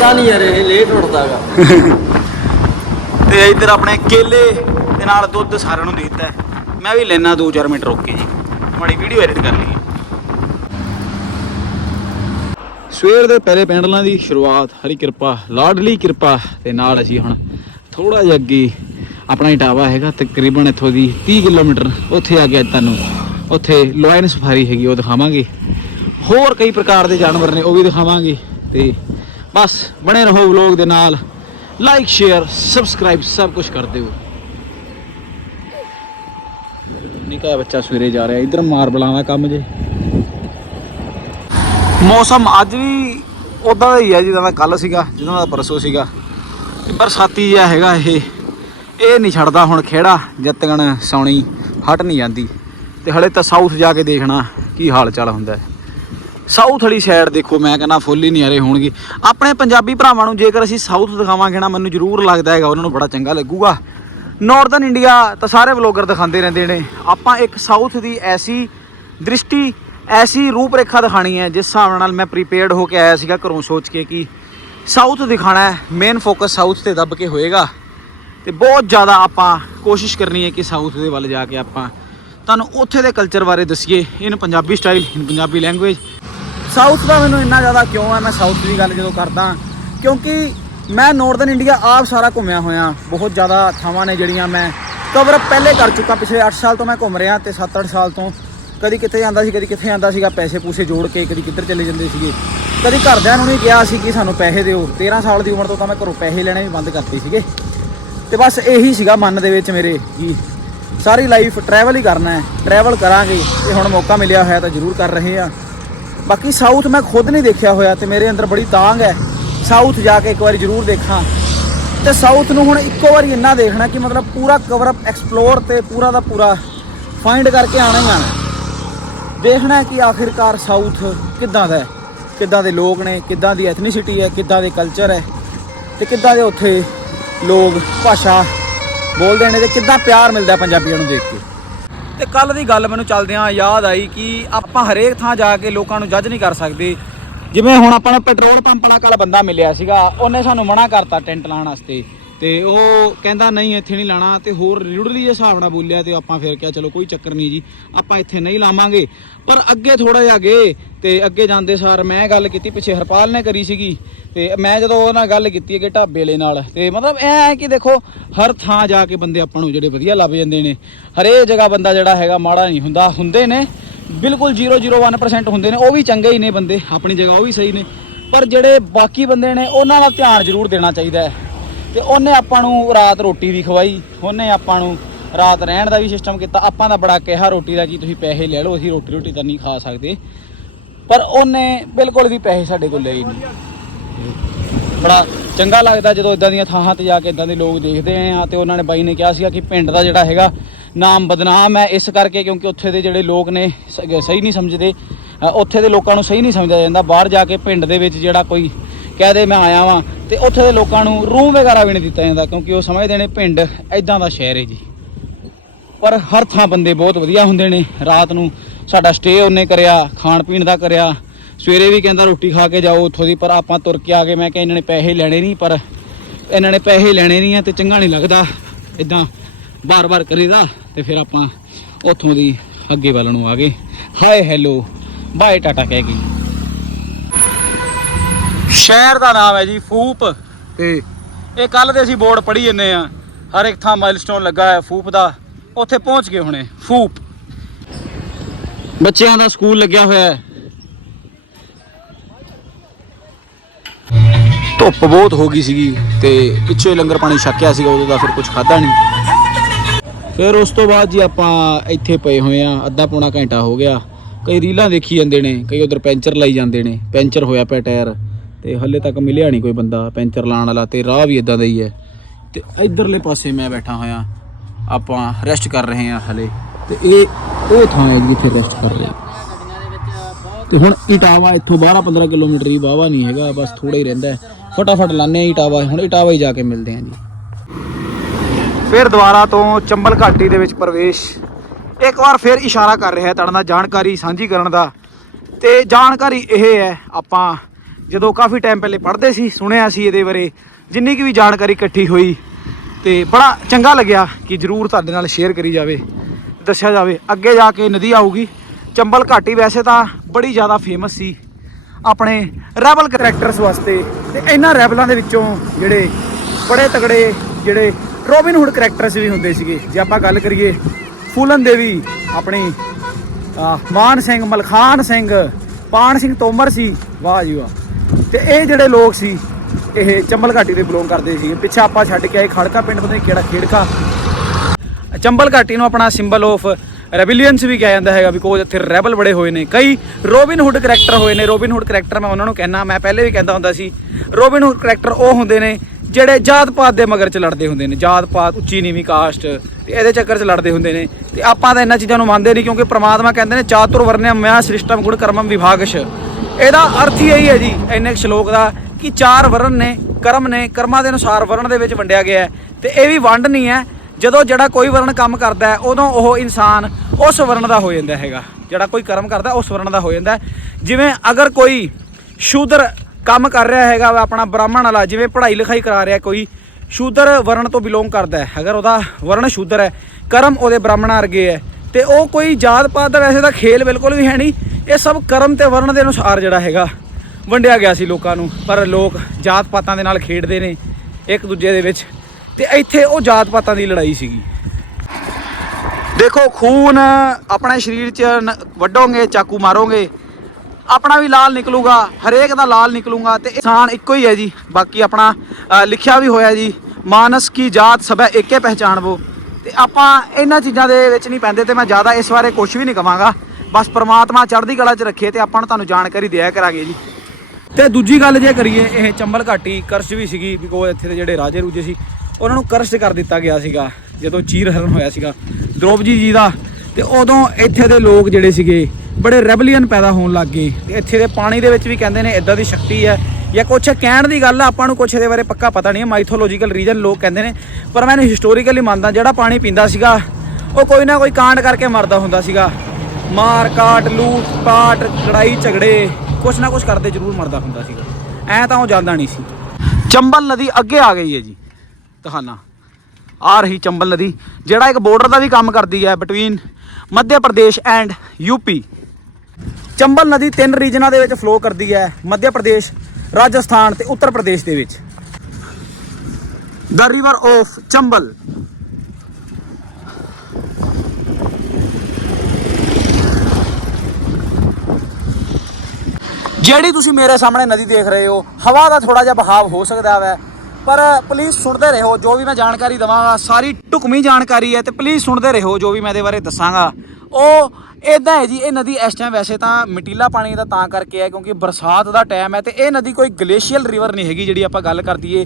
[SPEAKER 2] ਤਾਂ ਨਹੀਂ ਯਾਰ ਇਹ ਲੇਟ ਉੱਠਦਾਗਾ
[SPEAKER 1] ਤੇ ਇੱਧਰ ਆਪਣੇ ਕੇਲੇ ਨਾਲ ਦੁੱਧ ਸਾਰਿਆਂ ਨੂੰ ਦੇਤਾ ਮੈਂ ਵੀ ਲੈਣਾ 2-4 ਮਿੰਟ ਰੁਕ ਕੇ ਜੀ। ਮਾੜੀ ਵੀਡੀਓ ਐਡਿਟ ਕਰ ਲਈ ਸਵੇਰ ਦੇ ਪਹਿਲੇ ਪੈਂਡਲਾਂ ਦੀ ਸ਼ੁਰੂਆਤ, ਹਰੀ ਕਿਰਪਾ, ਲਾਡਲੀ ਕਿਰਪਾ ਤੇ ਨਾਲ ਅਸੀਂ ਹੁਣ ਥੋੜਾ ਜਿਹਾ ਅੱਗੇ ਆਪਣਾ ਇਟਾਵਾ ਹੈਗਾ, ਤਕਰੀਬਨ ਇੱਥੋਂ ਦੀ 30 ਕਿਲੋਮੀਟਰ ਉੱਥੇ ਆ ਕੇ ਤੁਹਾਨੂੰ ਉੱਥੇ ਲੋਇਨ ਸਫਾਰੀ ਹੈਗੀ, ਉਹ ਦਿਖਾਵਾਂਗੇ। ਹੋਰ ਕਈ ਪ੍ਰਕਾਰ ਦੇ ਜਾਨਵਰ ਨੇ, ਉਹ ਵੀ ਦਿਖਾਵਾਂਗੇ। ਤੇ ਬਸ ਬਣੇ ਰਹੋ ਵਲੌਗ ਦੇ ਨਾਲ। ਲਾਈਕ ਸ਼ੇਅਰ ਸਬਸਕ੍ਰਾਈਬ ਸਭ ਕੁਝ ਕਰ ਦਿਓ। ਨਿੱਕਾ ਬੱਚਾ ਸਵੇਰੇ ਜਾ ਰਿਹਾ? ਇਧਰ ਮਾਰਬਲਾਂ ਦਾ ਕੰਮ ਜੇ। ਮੌਸਮ ਅੱਜ ਵੀ ਉਦਾਂ ਦਾ ਹੀ ਹੈ ਜਿੱਦਾਂ ਦਾ ਕੱਲ ਸੀਗਾ, ਜਿੱਦਾਂ ਦਾ ਪਰਸੋਂ ਸੀਗਾ। ਬਰਸਾਤੀ ਜਿਹਾ ਹੈਗਾ ਇਹ। ਇਹ ਨਹੀਂ ਛੱਡਦਾ ਹੁਣ ਖੇੜਾ ਜਦ ਤੱਕ ਸੌਣੀ, ਹਟ ਨਹੀਂ ਜਾਂਦੀ। ਤੇ ਹਲੇ ਤਾਂ ਸਾਊਥ ਜਾ ਕੇ ਦੇਖਣਾ ਕੀ ਹਾਲ ਚਾਲ ਹੁੰਦਾ ਹੈ। ਸਾਊਥ ਵਾਲੀ ਸਾਈਡ ਦੇਖੋ, ਮੈਂ ਕਹਿੰਦਾ ਫੁੱਲ ਹੀ ਨਿਆਰੇ ਹੋਣਗੇ। ਆਪਣੇ ਪੰਜਾਬੀ ਭਰਾਵਾਂ ਨੂੰ ਜੇਕਰ ਅਸੀਂ ਸਾਊਥ ਦਿਖਾਵਾਂਗੇ ਨਾ, ਮੈਨੂੰ ਜ਼ਰੂਰ ਲੱਗਦਾ ਹੈਗਾ, ਉਹਨਾਂ ਨੂੰ ਬੜਾ ਚੰਗਾ ਲੱਗੂਗਾ। ਨਾਰਥਰਨ ਇੰਡੀਆ ਤਾਂ ਸਾਰੇ ਵਲੋਗਰ ਦਿਖਾਉਂਦੇ ਰਹਿੰਦੇ ਨੇ। ਆਪਾਂ ਇੱਕ ਸਾਊਥ ਦੀ ਐਸੀ ਦ੍ਰਿਸ਼ਟੀ, ਐਸੀ ਰੂਪਰੇਖਾ ਦਿਖਾਣੀ ਹੈ, ਜਿਸ ਹਿਸਾਬ ਨਾਲ ਮੈਂ ਪ੍ਰੀਪੇਅਰਡ ਹੋ ਕੇ ਆਇਆ ਸੀਗਾ ਘਰੋਂ ਸੋਚ ਕੇ ਕਿ ਸਾਊਥ ਦਿਖਾਣਾ ਹੈ ਮੇਨ ਫੋਕਸ ਸਾਊਥ ਤੇ ਦੱਬ ਕੇ ਹੋਏਗਾ। ਤੇ ਬਹੁਤ ਜ਼ਿਆਦਾ ਆਪਾਂ ਕੋਸ਼ਿਸ਼ ਕਰਨੀ ਹੈ ਕਿ ਸਾਊਥ ਦੇ ਵੱਲ ਜਾ ਕੇ ਆਪਾਂ ਤੁਹਾਨੂੰ ਉੱਥੇ ਦੇ ਕਲਚਰ ਬਾਰੇ ਦੱਸੀਏ। In Punjabi style in Punjabi language south ਦਾ ਮੈਨੂੰ ਇੰਨਾ ਜ਼ਿਆਦਾ ਕਿਉਂ ਹੈ? ਮੈਂ ਸਾਊਥ ਦੀ ਗੱਲ ਜਦੋਂ ਕਰਦਾ, ਕਿਉਂਕਿ ਮੈਂ ਨਾਰਥਰਨ ਇੰਡੀਆ ਆਪ ਸਾਰਾ ਘੁੰਮਿਆ ਹੋਇਆ। ਬਹੁਤ ਜ਼ਿਆਦਾ ਥਾਵਾਂ ਨੇ ਜਿਹੜੀਆਂ ਮੈਂ ਕਵਰ ਪਹਿਲੇ ਕਰ ਚੁੱਕਾ, ਪਿਛਲੇ 8 ਸਾਲ ਤੋਂ ਮੈਂ ਘੁੰਮ ਰਿਹਾ ਤੇ 7-8 ਸਾਲ ਤੋਂ ਕਦੀ ਕਿੱਥੇ ਜਾਂਦਾ ਸੀ, ਕਦੀ ਕਿੱਥੇ ਜਾਂਦਾ ਸੀਗਾ, ਪੈਸੇ ਪੂਸੇ ਜੋੜ ਕੇ ਕਦੀ ਕਿੱਧਰ ਚਲੇ ਜਾਂਦੇ ਸੀਗੇ। ਕਦੀ ਘਰਦਿਆਂ ਨੂੰ ਨਹੀਂ ਕਿਹਾ ਸੀ ਕਿ ਸਾਨੂੰ ਪੈਸੇ ਦਿਓ। 13 ਸਾਲ ਦੀ ਉਮਰ ਤੋਂ ਤਾਂ ਮੈਂ ਘਰੋਂ ਪੈਸੇ ਲੈਣੇ ਵੀ ਬੰਦ ਕਰਤੇ ਸੀਗੇ। ਤੇ ਬਸ ਇਹੀ ਸੀਗਾ ਮਨ ਦੇ ਵਿੱਚ ਮੇਰੇ ਕਿ ਸਾਰੀ ਲਾਈਫ ਟਰੈਵਲ ਹੀ ਕਰਨਾ ਹੈ। ਟਰੈਵਲ ਕਰਾਂਗੇ ਤੇ ਹੁਣ ਮੌਕਾ ਮਿਲਿਆ ਹੋਇਆ ਤਾਂ ਜ਼ਰੂਰ ਕਰ ਰਹੇ ਆ ਬਾਕੀ ਸਾਊਥ ਮੈਂ ਖੁਦ ਨਹੀਂ ਦੇਖਿਆ ਹੋਇਆ ਤੇ ਮੇਰੇ ਅੰਦਰ ਬੜੀ ਤਾਂਗ ਹੈ। ਸਾਊਥ ਜਾ ਕੇ ਇੱਕ ਵਾਰੀ ਜ਼ਰੂਰ ਦੇਖਾਂ। ਤੇ ਸਾਊਥ ਨੂੰ ਹੁਣ ਇੱਕੋ ਵਾਰੀ ਇੰਨਾ ਦੇਖਣਾ ਕਿ ਮਤਲਬ ਪੂਰਾ ਕਵਰ ਅਪ ਐਕਸਪਲੋਰ ਤੇ ਪੂਰਾ ਦਾ ਪੂਰਾ ਫਾਈਂਡ ਕਰਕੇ ਆਣਾ ਹੀ ਆਣਾ ਦੇਖਣਾ ਕਿ ਆਖਿਰਕਾਰ ਸਾਊਥ ਕਿੱਦਾਂ ਦਾ ਹੈ, ਕਿੱਦਾਂ ਦੇ ਲੋਕ ਨੇ, ਕਿੱਦਾਂ ਦੀ ਐਥਨੀਸਿਟੀ ਹੈ, ਕਿੱਦਾਂ ਦੇ ਕਲਚਰ ਹੈ ਤੇ ਕਿੱਦਾਂ ਦੇ ਉੱਥੇ ਲੋਕ ਭਾਸ਼ਾ ਬੋਲਦੇ ਨੇ ਤੇ ਕਿੱਦਾਂ ਪਿਆਰ ਮਿਲਦਾ ਪੰਜਾਬੀਆਂ ਨੂੰ ਦੇਖ ਕੇ। ਤੇ ਕੱਲ ਦੀ ਗੱਲ ਮੈਨੂੰ ਚੱਲਦਿਆਂ ਯਾਦ ਆਈ ਕਿ ਆਪਾਂ ਹਰੇਕ ਥਾਂ ਜਾ ਕੇ ਲੋਕਾਂ ਨੂੰ ਜੱਜ ਨਹੀਂ ਕਰ ਸਕਦੇ। ਜਿਵੇਂ ਹੁਣ ਆਪਾਂ ਨੂੰ ਪੈਟਰੋਲ ਪੰਪ ਵਾਲਾ ਕੱਲ ਬੰਦਾ ਮਿਲਿਆ ਸੀਗਾ, ਉਹਨੇ ਸਾਨੂੰ ਮਨਾ ਕਰਤਾ ਟੈਂਟ ਲਾਉਣ ਵਾਸਤੇ। ਤੇ ਉਹ ਕਹਿੰਦਾ, ਨਹੀਂ, ਇੱਥੇ ਨਹੀਂ ਲਾਣਾ ਤੇ ਹੋਰ ਰਿੜਲੀ ਜਿਹੇ ਹਿਸਾਬ ਨਾਲ ਬੋਲਿਆ ਤੇ ਆਪਾਂ ਫਿਰ ਕਿਹਾ, ਚਲੋ, ਕੋਈ ਚੱਕਰ ਨਹੀਂ ਜੀ, ਆਪਾਂ ਇੱਥੇ ਨਹੀਂ ਲਾਵਾਂਗੇ। ਪਰ ਅੱਗੇ ਥੋੜਾ ਜਿਹਾ ਗਏ ਤੇ ਅੱਗੇ ਜਾਂਦੇ ਸਾਰ ਮੈਂ ਗੱਲ ਕੀਤੀ, ਪਿੱਛੇ ਹਰਪਾਲ ਨੇ ਕਰੀ ਸੀਗੀ। ਤੇ ਮੈਂ ਜਦੋਂ ਉਹ ਨਾਲ ਗੱਲ ਕੀਤੀ ਹੈ ਕਿ ਢਾਬੇ ਵਾਲੇ ਨਾਲ, ਤੇ ਮਤਲਬ ਇਹ ਹੈ ਕਿ ਦੇਖੋ, ਹਰ ਥਾਂ ਜਾ ਕੇ ਬੰਦੇ ਆਪਾਂ ਨੂੰ ਜਿਹੜੇ ਵਧੀਆ ਲੱਭ ਜਾਂਦੇ ਨੇ। ਹਰੇਕ ਜਗ੍ਹਾ ਬੰਦਾ ਜਿਹੜਾ ਹੈਗਾ, ਮਾੜਾ ਨਹੀਂ ਹੁੰਦਾ, ਹੁੰਦੇ ਨੇ। ਬਿਲਕੁਲ 001% ਹੁੰਦੇ ਨੇ, ਉਹ ਵੀ ਚੰਗੇ ਹੀ ਨੇ ਬੰਦੇ, ਆਪਣੀ ਜਗ੍ਹਾ ਉਹ ਵੀ ਸਹੀ ਨੇ। ਪਰ ਜਿਹੜੇ ਬਾਕੀ ਬੰਦੇ ਨੇ, ਉਹਨਾਂ ਦਾ ਧਿਆਨ ਜ਼ਰੂਰ ਦੇਣਾ ਚਾਹੀਦਾ ਹੈ। ਤੇ ਉਹਨੇ ਆਪਾਂ ਨੂੰ ਰਾਤ ਰੋਟੀ ਵੀ ਖਵਾਈ, ਉਹਨੇ ਆਪਾਂ ਨੂੰ ਰਾਤ ਰਹਿਣ ਦਾ ਵੀ ਸਿਸਟਮ ਕੀਤਾ। ਆਪਾਂ ਦਾ ਬੜਾ ਕਿਹਾ ਰੋਟੀ ਦਾ ਕਿ ਤੁਸੀਂ ਪੈਸੇ ਲੈ ਲਓ, ਅਸੀਂ ਰੋਟੀ ਰੋਟੀ ਤਾਂ ਨਹੀਂ ਖਾ ਸਕਦੇ। ਪਰ ਉਹਨੇ ਬਿਲਕੁਲ ਵੀ ਪੈਸੇ ਸਾਡੇ ਕੋਲ ਲਏ ਨਹੀਂ। ਬੜਾ ਚੰਗਾ ਲੱਗਦਾ ਜਦੋਂ ਇਦਾਂ ਦੀਆਂ ਥਾਵਾਂ ਤੇ ਜਾ ਕੇ ਇਦਾਂ ਦੇ ਲੋਕ ਦੇਖਦੇ ਆ, ਤੇ ਉਹਨਾਂ ਨੇ ਬਾਈ ਨੇ ਕਿਹਾ ਸੀਗਾ ਕਿ ਪਿੰਡ ਦਾ ਜਿਹੜਾ ਹੈਗਾ ਨਾਮ ਬਦਨਾਮ ਹੈ ਇਸ ਕਰਕੇ ਕਿਉਂਕਿ ਉੱਥੇ ਦੇ ਜਿਹੜੇ ਲੋਕ ਨੇ ਸਹੀ ਨਹੀਂ ਸਮਝਦੇ। ਉੱਥੇ ਦੇ ਲੋਕਾਂ ਨੂੰ ਸਹੀ ਨਹੀਂ ਸਮਝਿਆ ਜਾਂਦਾ। ਬਾਹਰ ਜਾ ਕੇ ਪਿੰਡ ਦੇ ਵਿੱਚ ਜਿਹੜਾ ਕੋਈ ਕਹਿ ਦੇ ਮੈਂ ਆਇਆ ਵਾਂ ਤੇ ਉੱਥੇ ਦੇ ਲੋਕਾਂ ਨੂੰ ਰੂਮ ਵਗੈਰਾ ਵੀ ਨਹੀਂ ਦਿੱਤਾ ਜਾਂਦਾ ਕਿਉਂਕਿ ਉਹ ਸਮਝਦੇ ਨੇ ਪਿੰਡ ਐਦਾਂ ਦਾ ਸ਼ਹਿਰ ਹੈ ਜੀ। ਪਰ ਹਰ ਥਾਂ ਬੰਦੇ ਬਹੁਤ ਵਧੀਆ ਹੁੰਦੇ ਨੇ। ਰਾਤ ਨੂੰ ਸਾਡਾ ਸਟੇ ਉਹਨੇ ਕਰਿਆ, ਖਾਣ ਪੀਣ ਦਾ ਕਰਿਆ। ਸਵੇਰੇ ਵੀ ਕਹਿੰਦਾ ਰੋਟੀ ਖਾ ਕੇ ਜਾਓ ਉੱਥੋਂ ਦੀ, ਪਰ ਆਪਾਂ ਤੁਰ ਕੇ ਆ ਗਏ। ਮੈਂ ਕਿਹਾ ਇਹਨਾਂ ਨੇ ਪੈਸੇ ਲੈਣੇ ਨਹੀਂ, ਪਰ ਇਹਨਾਂ ਨੇ ਪੈਸੇ ਲੈਣੇ ਨਹੀਂ ਆ ਤੇ ਚੰਗਾ ਨਹੀਂ ਲੱਗਦਾ। ਇਦਾਂ ਬਾਰ-ਬਾਰ ਕਰੀਦਾ ਤੇ ਫਿਰ ਆਪਾਂ ਉੱਥੋਂ ਦੀ ਅੱਗੇ ਵੱਲ ਨੂੰ ਆ ਗਏ। ਹਾਏ ਹੈਲੋ। ਬਾਏ ਟਾਟਾ ਕਹਿ ਗਈ ਸ਼ਹਿਰ ਦਾ ਨਾਮ ਹੈ ਜੀ ਫੂਪ ਤੇ ਇਹ ਕੱਲ ਦੇ ਅਸੀਂ ਬੋਰਡ ਪੜ੍ਹੀ ਜੰਨੇ ਆ ਹਰ ਇੱਕ ਥਾਂ ਮਾਈਲਸਟੋਨ ਲੱਗਾ ਹੈ ਫੂਪ ਦਾ। ਉੱਥੇ ਪਹੁੰਚ ਗਏ ਹੁਣੇ ਫੂਪ। ਬੱਚਿਆਂ ਦਾ ਸਕੂਲ ਲੱਗਿਆ ਹੋਇਆ ਹੈ। ਧੁੱਪ ਬਹੁਤ ਹੋ ਗਈ ਸੀਗੀ ਤੇ ਪਿੱਛੇ ਲੰਗਰ ਪਾਣੀ ਛਕਿਆ ਸੀਗਾ ਉਦੋਂ ਦਾ ਫਿਰ ਕੁਝ ਖਾਦਾ ਨਹੀਂ। ਫਿਰ ਉਸ ਤੋਂ ਬਾਅਦ ਜੀ ਆਪਾਂ ਇੱਥੇ ਪਏ ਹੋਏ ਆ ਅੱਧਾ ਪੌਣਾ ਘੰਟਾ ਹੋ ਗਿਆ। ਕਈ ਰੀਲਾਂ ਦੇਖੀ ਜਾਂਦੇ ਨੇ, ਕਈ ਉਧਰ ਪੈਂਚਰ ਲਾਈ ਜਾਂਦੇ ਨੇ, ਪੈਂਚਰ ਹੋਇਆ ਪਿਆ ਟਾਇਰ, ਤੇ ਹੱਲੇ ਤੱਕ ਮਿਲਿਆ ਨਹੀਂ ਕੋਈ ਬੰਦਾ ਪੈਂਚਰ ਲਾਉਣ ਵਾਲਾ, ਤੇ ਰਾਹ ਵੀ ਇਦਾਂ ਦਾ ਹੀ ਹੈ। ਤੇ ਇਧਰਲੇ ਪਾਸੇ ਮੈਂ ਬੈਠਾ ਹੋਇਆ, ਆਪਾਂ ਰੈਸਟ ਕਰ ਰਹੇ ਹਾਂ ਹਲੇ। ਤੇ ਇਹ, ਉਹ ਥਾਂ ਹੈ ਜਿੱਥੇ ਰੈਸਟ ਕਰ ਰਹੇ ਹਾਂ। ਤੇ ਹੁਣ ਇਟਾਵਾ ਇੱਥੋਂ 12 15 ਕਿਲੋਮੀਟਰ ਹੀ ਵਾਵਾ ਨਹੀਂ ਹੈਗਾ, ਬਸ ਥੋੜਾ ਹੀ ਰਹਿੰਦਾ ਹੈ। ਫਟਾਫਟ ਲਾਣੇ ਇਟਾਵਾ ਹੁਣ ਇਟਾਵਾ ਹੀ ਜਾ ਕੇ ਮਿਲਦੇ ਹਾਂ ਜੀ। ਫਿਰ ਦੁਬਾਰਾ ਤੋਂ ਚੰਬਲ ਘਾਟੀ ਦੇ ਵਿੱਚ ਪ੍ਰਵੇਸ਼। ਇੱਕ ਵਾਰ ਫਿਰ ਇਸ਼ਾਰਾ ਕਰ ਰਿਹਾ ਤੁਹਾਡੇ ਨਾਲ ਜਾਣਕਾਰੀ ਸਾਂਝੀ ਕਰਨ ਦਾ। ਤੇ ਜਾਣਕਾਰੀ ਇਹ ਹੈ, ਆਪਾਂ ਜਦੋਂ ਕਾਫੀ ਟਾਈਮ ਪਹਿਲੇ ਪੜ੍ਹਦੇ ਸੀ, ਸੁਣਿਆ ਸੀ ਇਹਦੇ ਬਾਰੇ, ਜਿੰਨੀ ਕੀ ਵੀ ਜਾਣਕਾਰੀ ਇਕੱਠੀ ਹੋਈ, ਤੇ ਬੜਾ ਚੰਗਾ ਲੱਗਿਆ ਕਿ ਜਰੂਰ ਤੁਹਾਡੇ ਨਾਲ ਸ਼ੇਅਰ ਕਰੀ ਜਾਵੇ, ਦੱਸਿਆ ਜਾਵੇ। ਅੱਗੇ ਜਾ ਕੇ ਨਦੀ ਆਊਗੀ। ਚੰਬਲ ਘਾਟੀ ਵੈਸੇ ਤਾਂ ਬੜੀ ਜ਼ਿਆਦਾ ਫੇਮਸ ਸੀ ਆਪਣੇ ਰੈਬਲ ਕਰੈਕਟਰਸ ਵਾਸਤੇ। ਤੇ ਇਹਨਾਂ ਰੈਬਲਾਂ ਦੇ ਵਿੱਚੋਂ ਜਿਹੜੇ ਬੜੇ ਤਗੜੇ, ਜਿਹੜੇ ਰੋਬਿਨ ਹੁੱਡ ਕਰੈਕਟਰਸ ਵੀ ਹੁੰਦੇ ਸੀਗੇ। ਜੇ ਆਪਾਂ ਗੱਲ ਕਰੀਏ ਫੂਲਨ ਦੇਵੀ, ਆਪਣੀ ਮਾਨ ਸਿੰਘ, ਮਲਖਾਨ ਸਿੰਘ, ਪਾਨ ਸਿੰਘ ਤੋਮਰ ਸੀ, ਵਾਹ ਜੀ ਵਾਹ। ਤੇ ਇਹ ਜਿਹੜੇ ਲੋਕ ਸੀ, ਇਹ ਚੰਬਲ ਘਾਟੀ ਦੇ ਬਿਲੋਂਗ ਕਰਦੇ ਸੀ ਪਿੱਛੇ ਆਪਾਂ ਛੱਡ ਕੇ ਆਏ ਖੜਕਾ ਪਿੰਡ, ਪਤਾ ਨਹੀਂ ਕਿਹੜਾ ਖੇੜਕਾ। ਚੰਬਲ ਘਾਟੀ ਨੂੰ ਆਪਣਾ ਸਿੰਬਲ ਆਫ ਰੈਬਿਲੀਅੰਸ ਵੀ ਕਿਹਾ ਜਾਂਦਾ ਹੈਗਾ ਬਿਕੋਜ਼ ਇੱਥੇ ਰੈਬਲ ਬੜੇ ਹੋਏ ਨੇ। ਕਈ ਰੋਬਿਨ ਹੁੱਡ ਕਰੈਕਟਰ ਹੋਏ ਨੇ। ਰੋਬਿਨ ਹੁੱਡ ਕਰੈਕਟਰ ਮੈਂ ਉਹਨਾਂ ਨੂੰ ਕਹਿੰਦਾ ਮੈਂ ਪਹਿਲੇ ਵੀ ਕਹਿੰਦਾ ਹੁੰਦਾ ਸੀ। ਰੋਬਿਨ ਹੁੱਡ ਕਰੈਕਟਰ ਉਹ ਹੁੰਦੇ ਨੇ ਜਿਹੜੇ ਜਾਤ ਪਾਤ ਦੇ ਮਗਰ ਚ ਲੜਦੇ ਹੁੰਦੇ ਨੇ ਜਾਤ ਪਾਤ ਉੱਚੀ ਨੀਵੀਂ ਕਾਸਟ, ਤੇ ਇਹਦੇ ਚੱਕਰ ਚ ਲੜਦੇ ਹੁੰਦੇ ਨੇ। ਤੇ ਆਪਾਂ ਤਾਂ ਇਹਨਾਂ ਚੀਜ਼ਾਂ ਨੂੰ ਮੰਨਦੇ ਨਹੀਂ ਕਿਉਂਕਿ ਪ੍ਰਮਾਤਮਾ ਕਹਿੰਦੇ ਨੇ ਚਾਤੁਰ ਵਰਨਿਆ ਮਿਆ ਸ੍ਰਿਸ਼ਟਮ ਗੁਣ ਕਰਮਮ ਵਿਭਾਗਸ਼। ਇਹਦਾ ਅਰਥ ਹੀ ਇਹੀ ਹੈ ਜੀ, ਇੰਨੇ ਕੁ ਸ਼ਲੋਕ ਦਾ, ਕਿ ਚਾਰ ਵਰਣ ਨੇ, ਕਰਮ ਨੇ, ਕਰਮਾਂ ਦੇ ਅਨੁਸਾਰ ਵਰਣ ਦੇ ਵਿੱਚ ਵੰਡਿਆ ਗਿਆ ਹੈ। ਤੇ ਇਹ ਵੀ ਵੰਡ ਨਹੀਂ ਹੈ, ਜਦੋਂ ਜਿਹੜਾ ਕੋਈ ਵਰਣ ਕੰਮ ਕਰਦਾ ਹੈ, ਉਦੋਂ ਉਹ ਇਨਸਾਨ ਉਸ ਵਰਣ ਦਾ ਹੋ ਜਾਂਦਾ ਹੈਗਾ। ਜਿਹੜਾ ਕੋਈ ਕਰਮ ਕਰਦਾ, ਉਸ ਵਰਣ ਦਾ ਹੋ ਜਾਂਦਾ ਜਿਵੇਂ ਅਗਰ ਕੋਈ ਸ਼ੂਦਰ ਕੰਮ ਕਰ ਰਿਹਾ ਹੈਗਾ ਵਾ ਆਪਣਾ ਬ੍ਰਾਹਮਣ ਵਾਲਾ, ਜਿਵੇਂ ਪੜ੍ਹਾਈ ਲਿਖਾਈ ਕਰਾ ਰਿਹਾ ਕੋਈ। ਸ਼ੂਦਰ ਵਰਣ ਤੋਂ ਬਿਲੋਂਗ ਕਰਦਾ ਹੈ। ਅਗਰ ਉਹਦਾ ਵਰਣ ਸ਼ੂਦਰ ਹੈ, ਕਰਮ ਉਹਦੇ ਬ੍ਰਾਹਮਣਾਂ ਵਰਗੇ ਹੈ। ਤੇ ਉਹ ਕੋਈ ਜਾਤ ਪਾਤ ਦਾ ਵੈਸੇ ਤਾਂ ਖੇਲ ਬਿਲਕੁਲ ਵੀ ਹੈ ਨਹੀਂ। ਇਹ ਸਭ ਕਰਮ ਤੇ ਵਰਣ ਦੇ ਅਨੁਸਾਰ ਜਿਹੜਾ ਹੈਗਾ, ਵੰਡਿਆ ਗਿਆ ਸੀ ਲੋਕਾਂ ਨੂੰ। ਪਰ ਲੋਕ ਜਾਤ ਪਾਤਾਂ ਦੇ ਨਾਲ ਖੇਡਦੇ ਨੇ ਇੱਕ ਦੂਜੇ ਦੇ ਵਿੱਚ। ਤੇ ਇੱਥੇ ਉਹ ਜਾਤ ਪਾਤਾਂ ਦੀ ਲੜਾਈ ਸੀਗੀ। ਦੇਖੋ, ਖੂਨ ਆਪਣੇ ਸਰੀਰ 'ਚ ਨ- ਵੱਢੋਗੇ, ਚਾਕੂ ਮਾਰੋਗੇ। ਆਪਣਾ ਵੀ ਲਾਲ ਨਿਕਲੂਗਾ, ਹਰੇਕ ਦਾ ਲਾਲ ਨਿਕਲੂਗਾ ਤੇ ਇਨਸਾਨ ਇੱਕੋ ਹੀ ਹੈ ਜੀ। ਬਾਕੀ ਆਪਣਾ ਲਿਖਿਆ ਵੀ ਹੋਇਆ ਜੀ, ਮਾਨਸ ਕੀ ਜਾਤ ਸਭੈ ਏਕੇ ਪਹਿਚਾਣਵੋ ਤੇ ਆਪਾਂ ਇਹਨਾਂ ਚੀਜ਼ਾਂ ਦੇ ਵਿੱਚ ਨਹੀਂ ਪੈਂਦੇ ਤੇ ਮੈਂ ਜ਼ਿਆਦਾ ਇਸ ਬਾਰੇ ਕੁਝ ਵੀ ਨਹੀਂ ਕਵਾਂਗਾ। ਬਸ ਪ੍ਰਮਾਤਮਾ ਚੜ੍ਹਦੀ ਕਲਾ 'ਚ ਰੱਖੇ ਤੇ ਆਪਾਂ ਨੂੰ ਤੁਹਾਨੂੰ ਜਾਣਕਾਰੀ ਦਿਆ ਕਰਾਂਗੇ ਜੀ। ਤੇ ਦੂਜੀ ਗੱਲ ਜੇ ਕਰੀਏ, ਇਹ ਚੰਬਲ ਘਾਟੀ ਕਰਸ਼ ਵੀ ਸੀਗੀ ਬਿਕੋਜ਼ ਇੱਥੇ ਦੇ ਜਿਹੜੇ ਰਾਜੇ ਰੂਜੇ ਸੀ, ਉਹਨਾਂ ਨੂੰ ਕਰਸ਼ ਕਰ ਦਿੱਤਾ ਗਿਆ ਸੀਗਾ, ਜਦੋਂ ਚੀਰ ਹਰਨ ਹੋਇਆ ਸੀਗਾ। ਦ੍ਰੋਪਦੀ ਜੀ ਦਾ, ਤੇ ਉਦੋਂ ਇੱਥੇ ਦੇ ਲੋਕ ਜਿਹੜੇ ਸੀਗੇ ਬੜੇ ਰੈਬਲੀਅਨ ਪੈਦਾ ਹੋਣ ਲੱਗ ਗਏ। ਤੇ ਇੱਥੇ ਦੇ ਪਾਣੀ ਦੇ ਵਿੱਚ ਵੀ ਕਹਿੰਦੇ ਨੇ ਇਦਾਂ ਦੀ ਸ਼ਕਤੀ ਹੈ। ਜਾਂ ਕੁਛ ਕਹਿਣ ਦੀ ਗੱਲ ਆ, ਆਪਾਂ ਨੂੰ ਕੁਛ ਇਹਦੇ ਬਾਰੇ ਪੱਕਾ ਪਤਾ ਨਹੀਂ ਹੈ। ਮਾਈਥੋਲੋਜੀਕਲ ਰੀਜਨ ਲੋਕ ਕਹਿੰਦੇ ਨੇ। ਪਰ ਮੈਂ ਹਿਸਟੋਰੀਕਲੀ ਮੰਨਦਾ, ਜਿਹੜਾ ਪਾਣੀ ਪੀਂਦਾ ਸੀਗਾ, ਉਹ ਕੋਈ ਨਾ ਕੋਈ ਕਾਂਡ ਕਰਕੇ ਮਰਦਾ ਹੁੰਦਾ ਸੀਗਾ। ਮਾਰ, ਕਾਟ, ਲੂਟ, ਪਾਟ, ਲੜਾਈ, ਝਗੜੇ, ਕੁਛ ਨਾ ਕੁਛ ਕਰਦੇ ਜ਼ਰੂਰ ਮਰਦਾ ਹੁੰਦਾ ਸੀਗਾ। ਐ ਤਾਂ ਉਹ ਜਾਂਦਾ ਨਹੀਂ ਸੀ। ਚੰਬਲ ਨਦੀ ਅੱਗੇ ਆ ਗਈ ਹੈ ਜੀ। ਤਹਾਨਾ ਆ ਰਹੀ ਚੰਬਲ ਨਦੀ, ਜਿਹੜਾ ਇੱਕ ਬਾਰਡਰ ਦਾ ਵੀ ਕੰਮ ਕਰਦੀ ਹੈ between Madhya Pradesh and UP Chambal ਨਦੀ ਤਿੰਨ ਰੀਜਨਾਂ ਦੇ ਵਿੱਚ ਫਲੋ ਕਰਦੀ ਹੈ, ਮੱਧ ਪ੍ਰਦੇਸ਼, ਰਾਜਸਥਾਨ ਤੇ ਉੱਤਰ ਪ੍ਰਦੇਸ਼ ਦੇ ਵਿੱਚ। ਦ ਰਿਵਰ ਆਫ ਚੰਬਲ ਜਿਹੜੀ ਤੁਸੀਂ ਮੇਰੇ ਸਾਹਮਣੇ ਨਦੀ ਦੇਖ ਰਹੇ ਹੋ, ਹਵਾ ਦਾ ਥੋੜਾ ਜਿਹਾ ਬਹਾਵ ਹੋ ਸਕਦਾ ਵੈ, ਪਰ ਪਲੀਜ਼ ਸੁਣਦੇ ਰਹੋ, ਜੋ ਵੀ ਮੈਂ ਜਾਣਕਾਰੀ ਦਵਾਂਗਾ, ਸਾਰੀ ਢੁਕਵੀਂ ਜਾਣਕਾਰੀ ਹੈ ਤੇ ਪਲੀਜ਼ ਸੁਣਦੇ ਰਹੋ ਜੋ ਵੀ ਮੈਂ ਇਹਦੇ ਬਾਰੇ ਦੱਸਾਂਗਾ। ਉਹ ਇਦਾਂ ਹੈ ਜੀ, ਇਹ ਨਦੀ ਇਸ ਟਾਈਮ ਵੈਸੇ ਤਾਂ ਮਿੱਟੀਲਾ ਪਾਣੀ ਦਾ ਤਾਂ ਕਰਕੇ ਹੈ ਕਿਉਂਕਿ ਬਰਸਾਤ ਦਾ ਟਾਈਮ ਹੈ ਤੇ ਇਹ ਨਦੀ ਕੋਈ ਗਲੇਸ਼ੀਅਲ ਰਿਵਰ ਨਹੀਂ ਹੈਗੀ ਜਿਹੜੀ ਆਪਾਂ ਗੱਲ ਕਰਦੀਏ।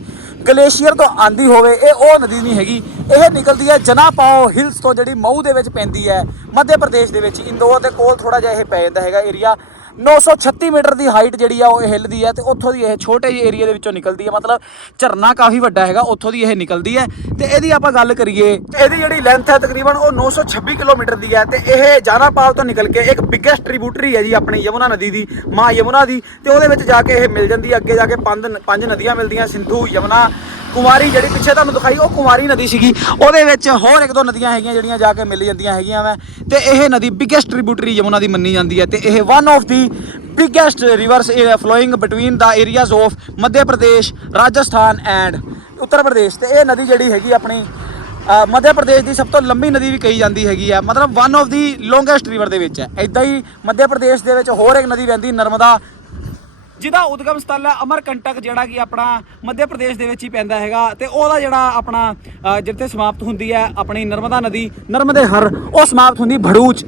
[SPEAKER 1] ਗਲੇਸ਼ੀਅਰ ਤੋਂ ਆਂਦੀ ਹੋਵੇ, ਇਹ ਉਹ ਨਦੀ ਨਹੀਂ ਹੈਗੀ। ਇਹ ਨਿਕਲਦੀ ਹੈ ਜਨਾਪਾਓ ਹਿਲਸ ਤੋਂ ਜਿਹੜੀ ਮਊ ਦੇ ਵਿੱਚ ਪੈਂਦੀ ਹੈ। ਮੱਧ ਪ੍ਰਦੇਸ਼ ਦੇ ਵਿੱਚ, ਇੰਦੌਰ ਦੇ ਕੋਲ ਥੋੜਾ ਜਿਹਾ ਇਹ ਪੈ ਜਾਂਦਾ ਹੈਗਾ ਏਰੀਆ 936 ਮੀਟਰ ਦੀ ਹਾਈਟ ਜਿਹੜੀ ਆ ਉਹ ਇਹ ਹਿੱਲਦੀ ਹੈ ਤੇ ਉੱਥੋਂ ਦੀ ਇਹ ਛੋਟੇ ਜਿਹੇ ਏਰੀਆ ਦੇ ਵਿੱਚੋਂ ਨਿਕਲਦੀ ਹੈ। ਮਤਲਬ ਝਰਨਾ ਕਾਫੀ ਵੱਡਾ ਹੈਗਾ, ਉੱਥੋਂ ਦੀ ਇਹ ਨਿਕਲਦੀ ਹੈ। ਤੇ ਇਹਦੀ ਆਪਾਂ ਗੱਲ ਕਰੀਏ, ਤੇ ਇਹਦੀ ਜਿਹੜੀ ਲੈਂਥ ਹੈ ਤਕਰੀਬਨ ਉਹ 926 ਕਿਲੋਮੀਟਰ ਦੀ ਹੈ ਤੇ ਇਹ ਜਾਨਾਪਾਲ ਤੋਂ ਨਿਕਲ ਕੇ ਇੱਕ ਬਿਗੇਸਟ ਟ੍ਰਿਬਿਊਟਰੀ ਹੈ ਜੀ ਆਪਣੀ ਯਮੁਨਾ ਨਦੀ ਦੀ, ਮਾਂ ਯਮੁਨਾ ਦੀ। ਤੇ ਉਹਦੇ ਵਿੱਚ ਜਾ ਕੇ ਇਹ ਮਿਲ ਜਾਂਦੀ ਹੈ, ਅੱਗੇ ਜਾ ਕੇ ਪੰਜ ਪੰਜ ਨਦੀਆਂ ਮਿਲਦੀਆਂ, ਸਿੰਧੂ, ਯਮੁਨਾ ਕੁਮਾਰੀ ਜਿਹੜੀ ਪਿੱਛੇ ਤੁਹਾਨੂੰ ਦਿਖਾਈ, ਉਹ ਕੁਮਾਰੀ ਨਦੀ ਸੀਗੀ। ਉਹਦੇ ਵਿੱਚ ਹੋਰ ਇੱਕ ਦੋ ਨਦੀਆਂ ਹੈਗੀਆਂ ਜਿਹੜੀਆਂ ਜਾ ਕੇ ਮਿਲ ਜਾਂਦੀਆਂ ਹੈਗੀਆਂ ਵੈ। ਤੇ ਇਹ ਨਦੀ ਬਿਗੇਸਟ ਟ੍ਰਿਬਿਊਟਰੀ ਯਮੁਨਾ ਦੀ ਮੰਨੀ ਜਾਂਦੀ ਹੈ ਤੇ ਇਹ one of the biggest rivers flowing between the areas of Madhya Pradesh Rajasthan and Uttar Pradesh ਤੇ ਇਹ ਨਦੀ ਜਿਹੜੀ ਹੈਗੀ ਆਪਣੀ ਮੱਧ ਪ੍ਰਦੇਸ਼ ਦੀ ਸਭ ਤੋਂ ਲੰਬੀ ਨਦੀ ਵੀ ਕਹੀ ਜਾਂਦੀ ਹੈਗੀ ਆ ਮਤਲਬ one of the longest river ਦੇ ਵਿੱਚ ਹੈ। ਇਦਾਂ ਹੀ ਮੱਧ ਪ੍ਰਦੇਸ਼ ਦੇ ਵਿੱਚ ਹੋਰ ਇੱਕ ਨਦੀ ਵਹਿੰਦੀ ਨਰਮਦਾ ਜਿਹਦਾ ਉਦਗਮ ਸਥਲ ਹੈ ਅਮਰਕੰਟਕ ਜਿਹੜਾ ਕਿ ਆਪਣਾ ਮੱਧ ਪ੍ਰਦੇਸ਼ ਦੇ ਵਿੱਚ ਹੀ ਪੈਂਦਾ ਹੈਗਾ ਤੇ ਉਹਦਾ ਜਿਹੜਾ ਆਪਣਾ ਅ, ਜਿੱਥੇ ਸਮਾਪਤ ਹੁੰਦੀ ਹੈ ਆਪਣੀ ਨਰਮਦਾ ਨਦੀ ਨਰਮਦੇ ਹਰ ਉਹ ਸਮਾਪਤ ਹੁੰਦੀ ਭੜੂਚ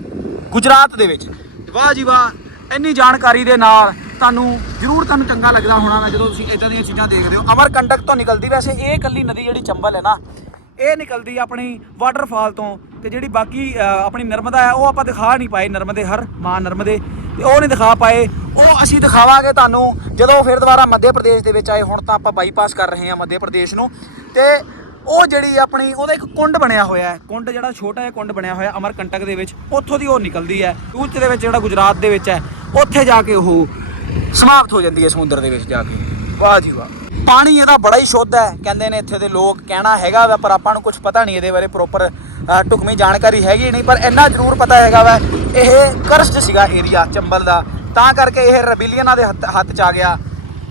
[SPEAKER 1] ਗੁਜਰਾਤ ਦੇ ਵਿੱਚ। ਵਾਹ ਜੀ ਵਾਹ ਇੰਨੀ ਜਾਣਕਾਰੀ ਦੇ ਨਾਲ ਤੁਹਾਨੂੰ ਜ਼ਰੂਰ ਤੁਹਾਨੂੰ ਚੰਗਾ ਲੱਗਦਾ ਹੋਣਾ ਵਾ ਜਦੋਂ ਤੁਸੀਂ ਇਦਾਂ ਦੀਆਂ ਚੀਜ਼ਾਂ ਦੇਖਦੇ ਹੋ। ਅਮਰਕੰਟਕ ਤੋਂ ਨਿਕਲਦੀ ਵੈਸੇ ਇਹ ਇਕੱਲੀ ਨਦੀ ਜਿਹੜੀ ਚੰਬਲ ਹੈ ਨਾ ਇਹ ਨਿਕਲਦੀ ਆਪਣੀ ਵਾਟਰਫਾਲ ਤੋਂ ਤੇ ਜਿਹੜੀ ਬਾਕੀ ਅ, ਆਪਣੀ ਨਰਮਦਾ ਹੈ ਉਹ ਆਪਾਂ ਦਿਖਾ ਨਹੀਂ ਪਾਏ ਨਰਮਦੇ ਹਰ ਮਾਂ ਨਰਮਦੇ। ਤੇ ਉਹ ਨਹੀਂ ਦਿਖਾ ਪਾਏ। ਉਹ ਅਸੀਂ ਦਿਖਾਵਾਂਗੇ ਤੁਹਾਨੂੰ। ਜਦੋਂ ਫਿਰ ਦੁਬਾਰਾ ਮੱਧ ਪ੍ਰਦੇਸ਼ ਦੇ ਵਿੱਚ ਆਏ, ਹੁਣ ਤਾਂ ਆਪਾਂ ਬਾਈਪਾਸ ਕਰ ਰਹੇ ਹਾਂ ਮੱਧ ਪ੍ਰਦੇਸ਼ ਨੂੰ। ਤੇ ਉਹ ਜਿਹੜੀ ਆਪਣੀ, ਉਹਦਾ ਇੱਕ ਕੁੰਡ ਬਣਿਆ ਹੋਇਆ ਹੈ। ਕੁੰਡ ਜਿਹੜਾ ਛੋਟਾ ਜਿਹਾ ਕੁੰਡ ਬਣਿਆ ਹੋਇਆ ਅਮਰਕੰਟਕ ਦੇ ਵਿੱਚ। ਉੱਥੋਂ ਦੀ ਉਹ ਨਿਕਲਦੀ ਹੈ। ਉੱਚ ਦੇ ਵਿੱਚ ਜਿਹੜਾ ਗੁਜਰਾਤ ਦੇ ਵਿੱਚ ਹੈ, ਉੱਥੇ ਜਾ ਕੇ ਉਹ ਸਮਾਪਤ ਹੋ ਜਾਂਦੀ ਹੈ ਸਮੁੰਦਰ ਦੇ ਵਿੱਚ ਜਾ ਕੇ। ਵਾਹ ਜੀ ਵਾਹ। ਪਾਣੀ ਇਹਦਾ ਬੜਾ ਹੀ ਸ਼ੁੱਧ ਹੈ। ਕਹਿੰਦੇ ਨੇ ਇੱਥੇ ਦੇ ਲੋਕ ਕਹਿਣਾ ਹੈਗਾ ਵਾ, ਪਰ ਆਪਾਂ ਨੂੰ ਕੁਝ ਪਤਾ ਨਹੀਂ ਇਹਦੇ ਬਾਰੇ ਪ੍ਰੋਪਰ ਢੁਕਵੀਂ ਜਾਣਕਾਰੀ ਹੈਗੀ ਨਹੀਂ, ਪਰ ਇੰਨਾ ਜ਼ਰੂਰ ਪਤਾ ਹੈਗਾ ਵਾ, ਇਹ ਕਰਸਟ ਸੀਗਾ ਏਰੀਆ ਚੰਬਲ ਦਾ। ਤਾਂ ਕਰਕੇ ਇਹ ਰਬੀਲੀਅਨਾਂ ਦੇ ਹੱਥ ਹੱਥ ਚ ਆ ਗਿਆ।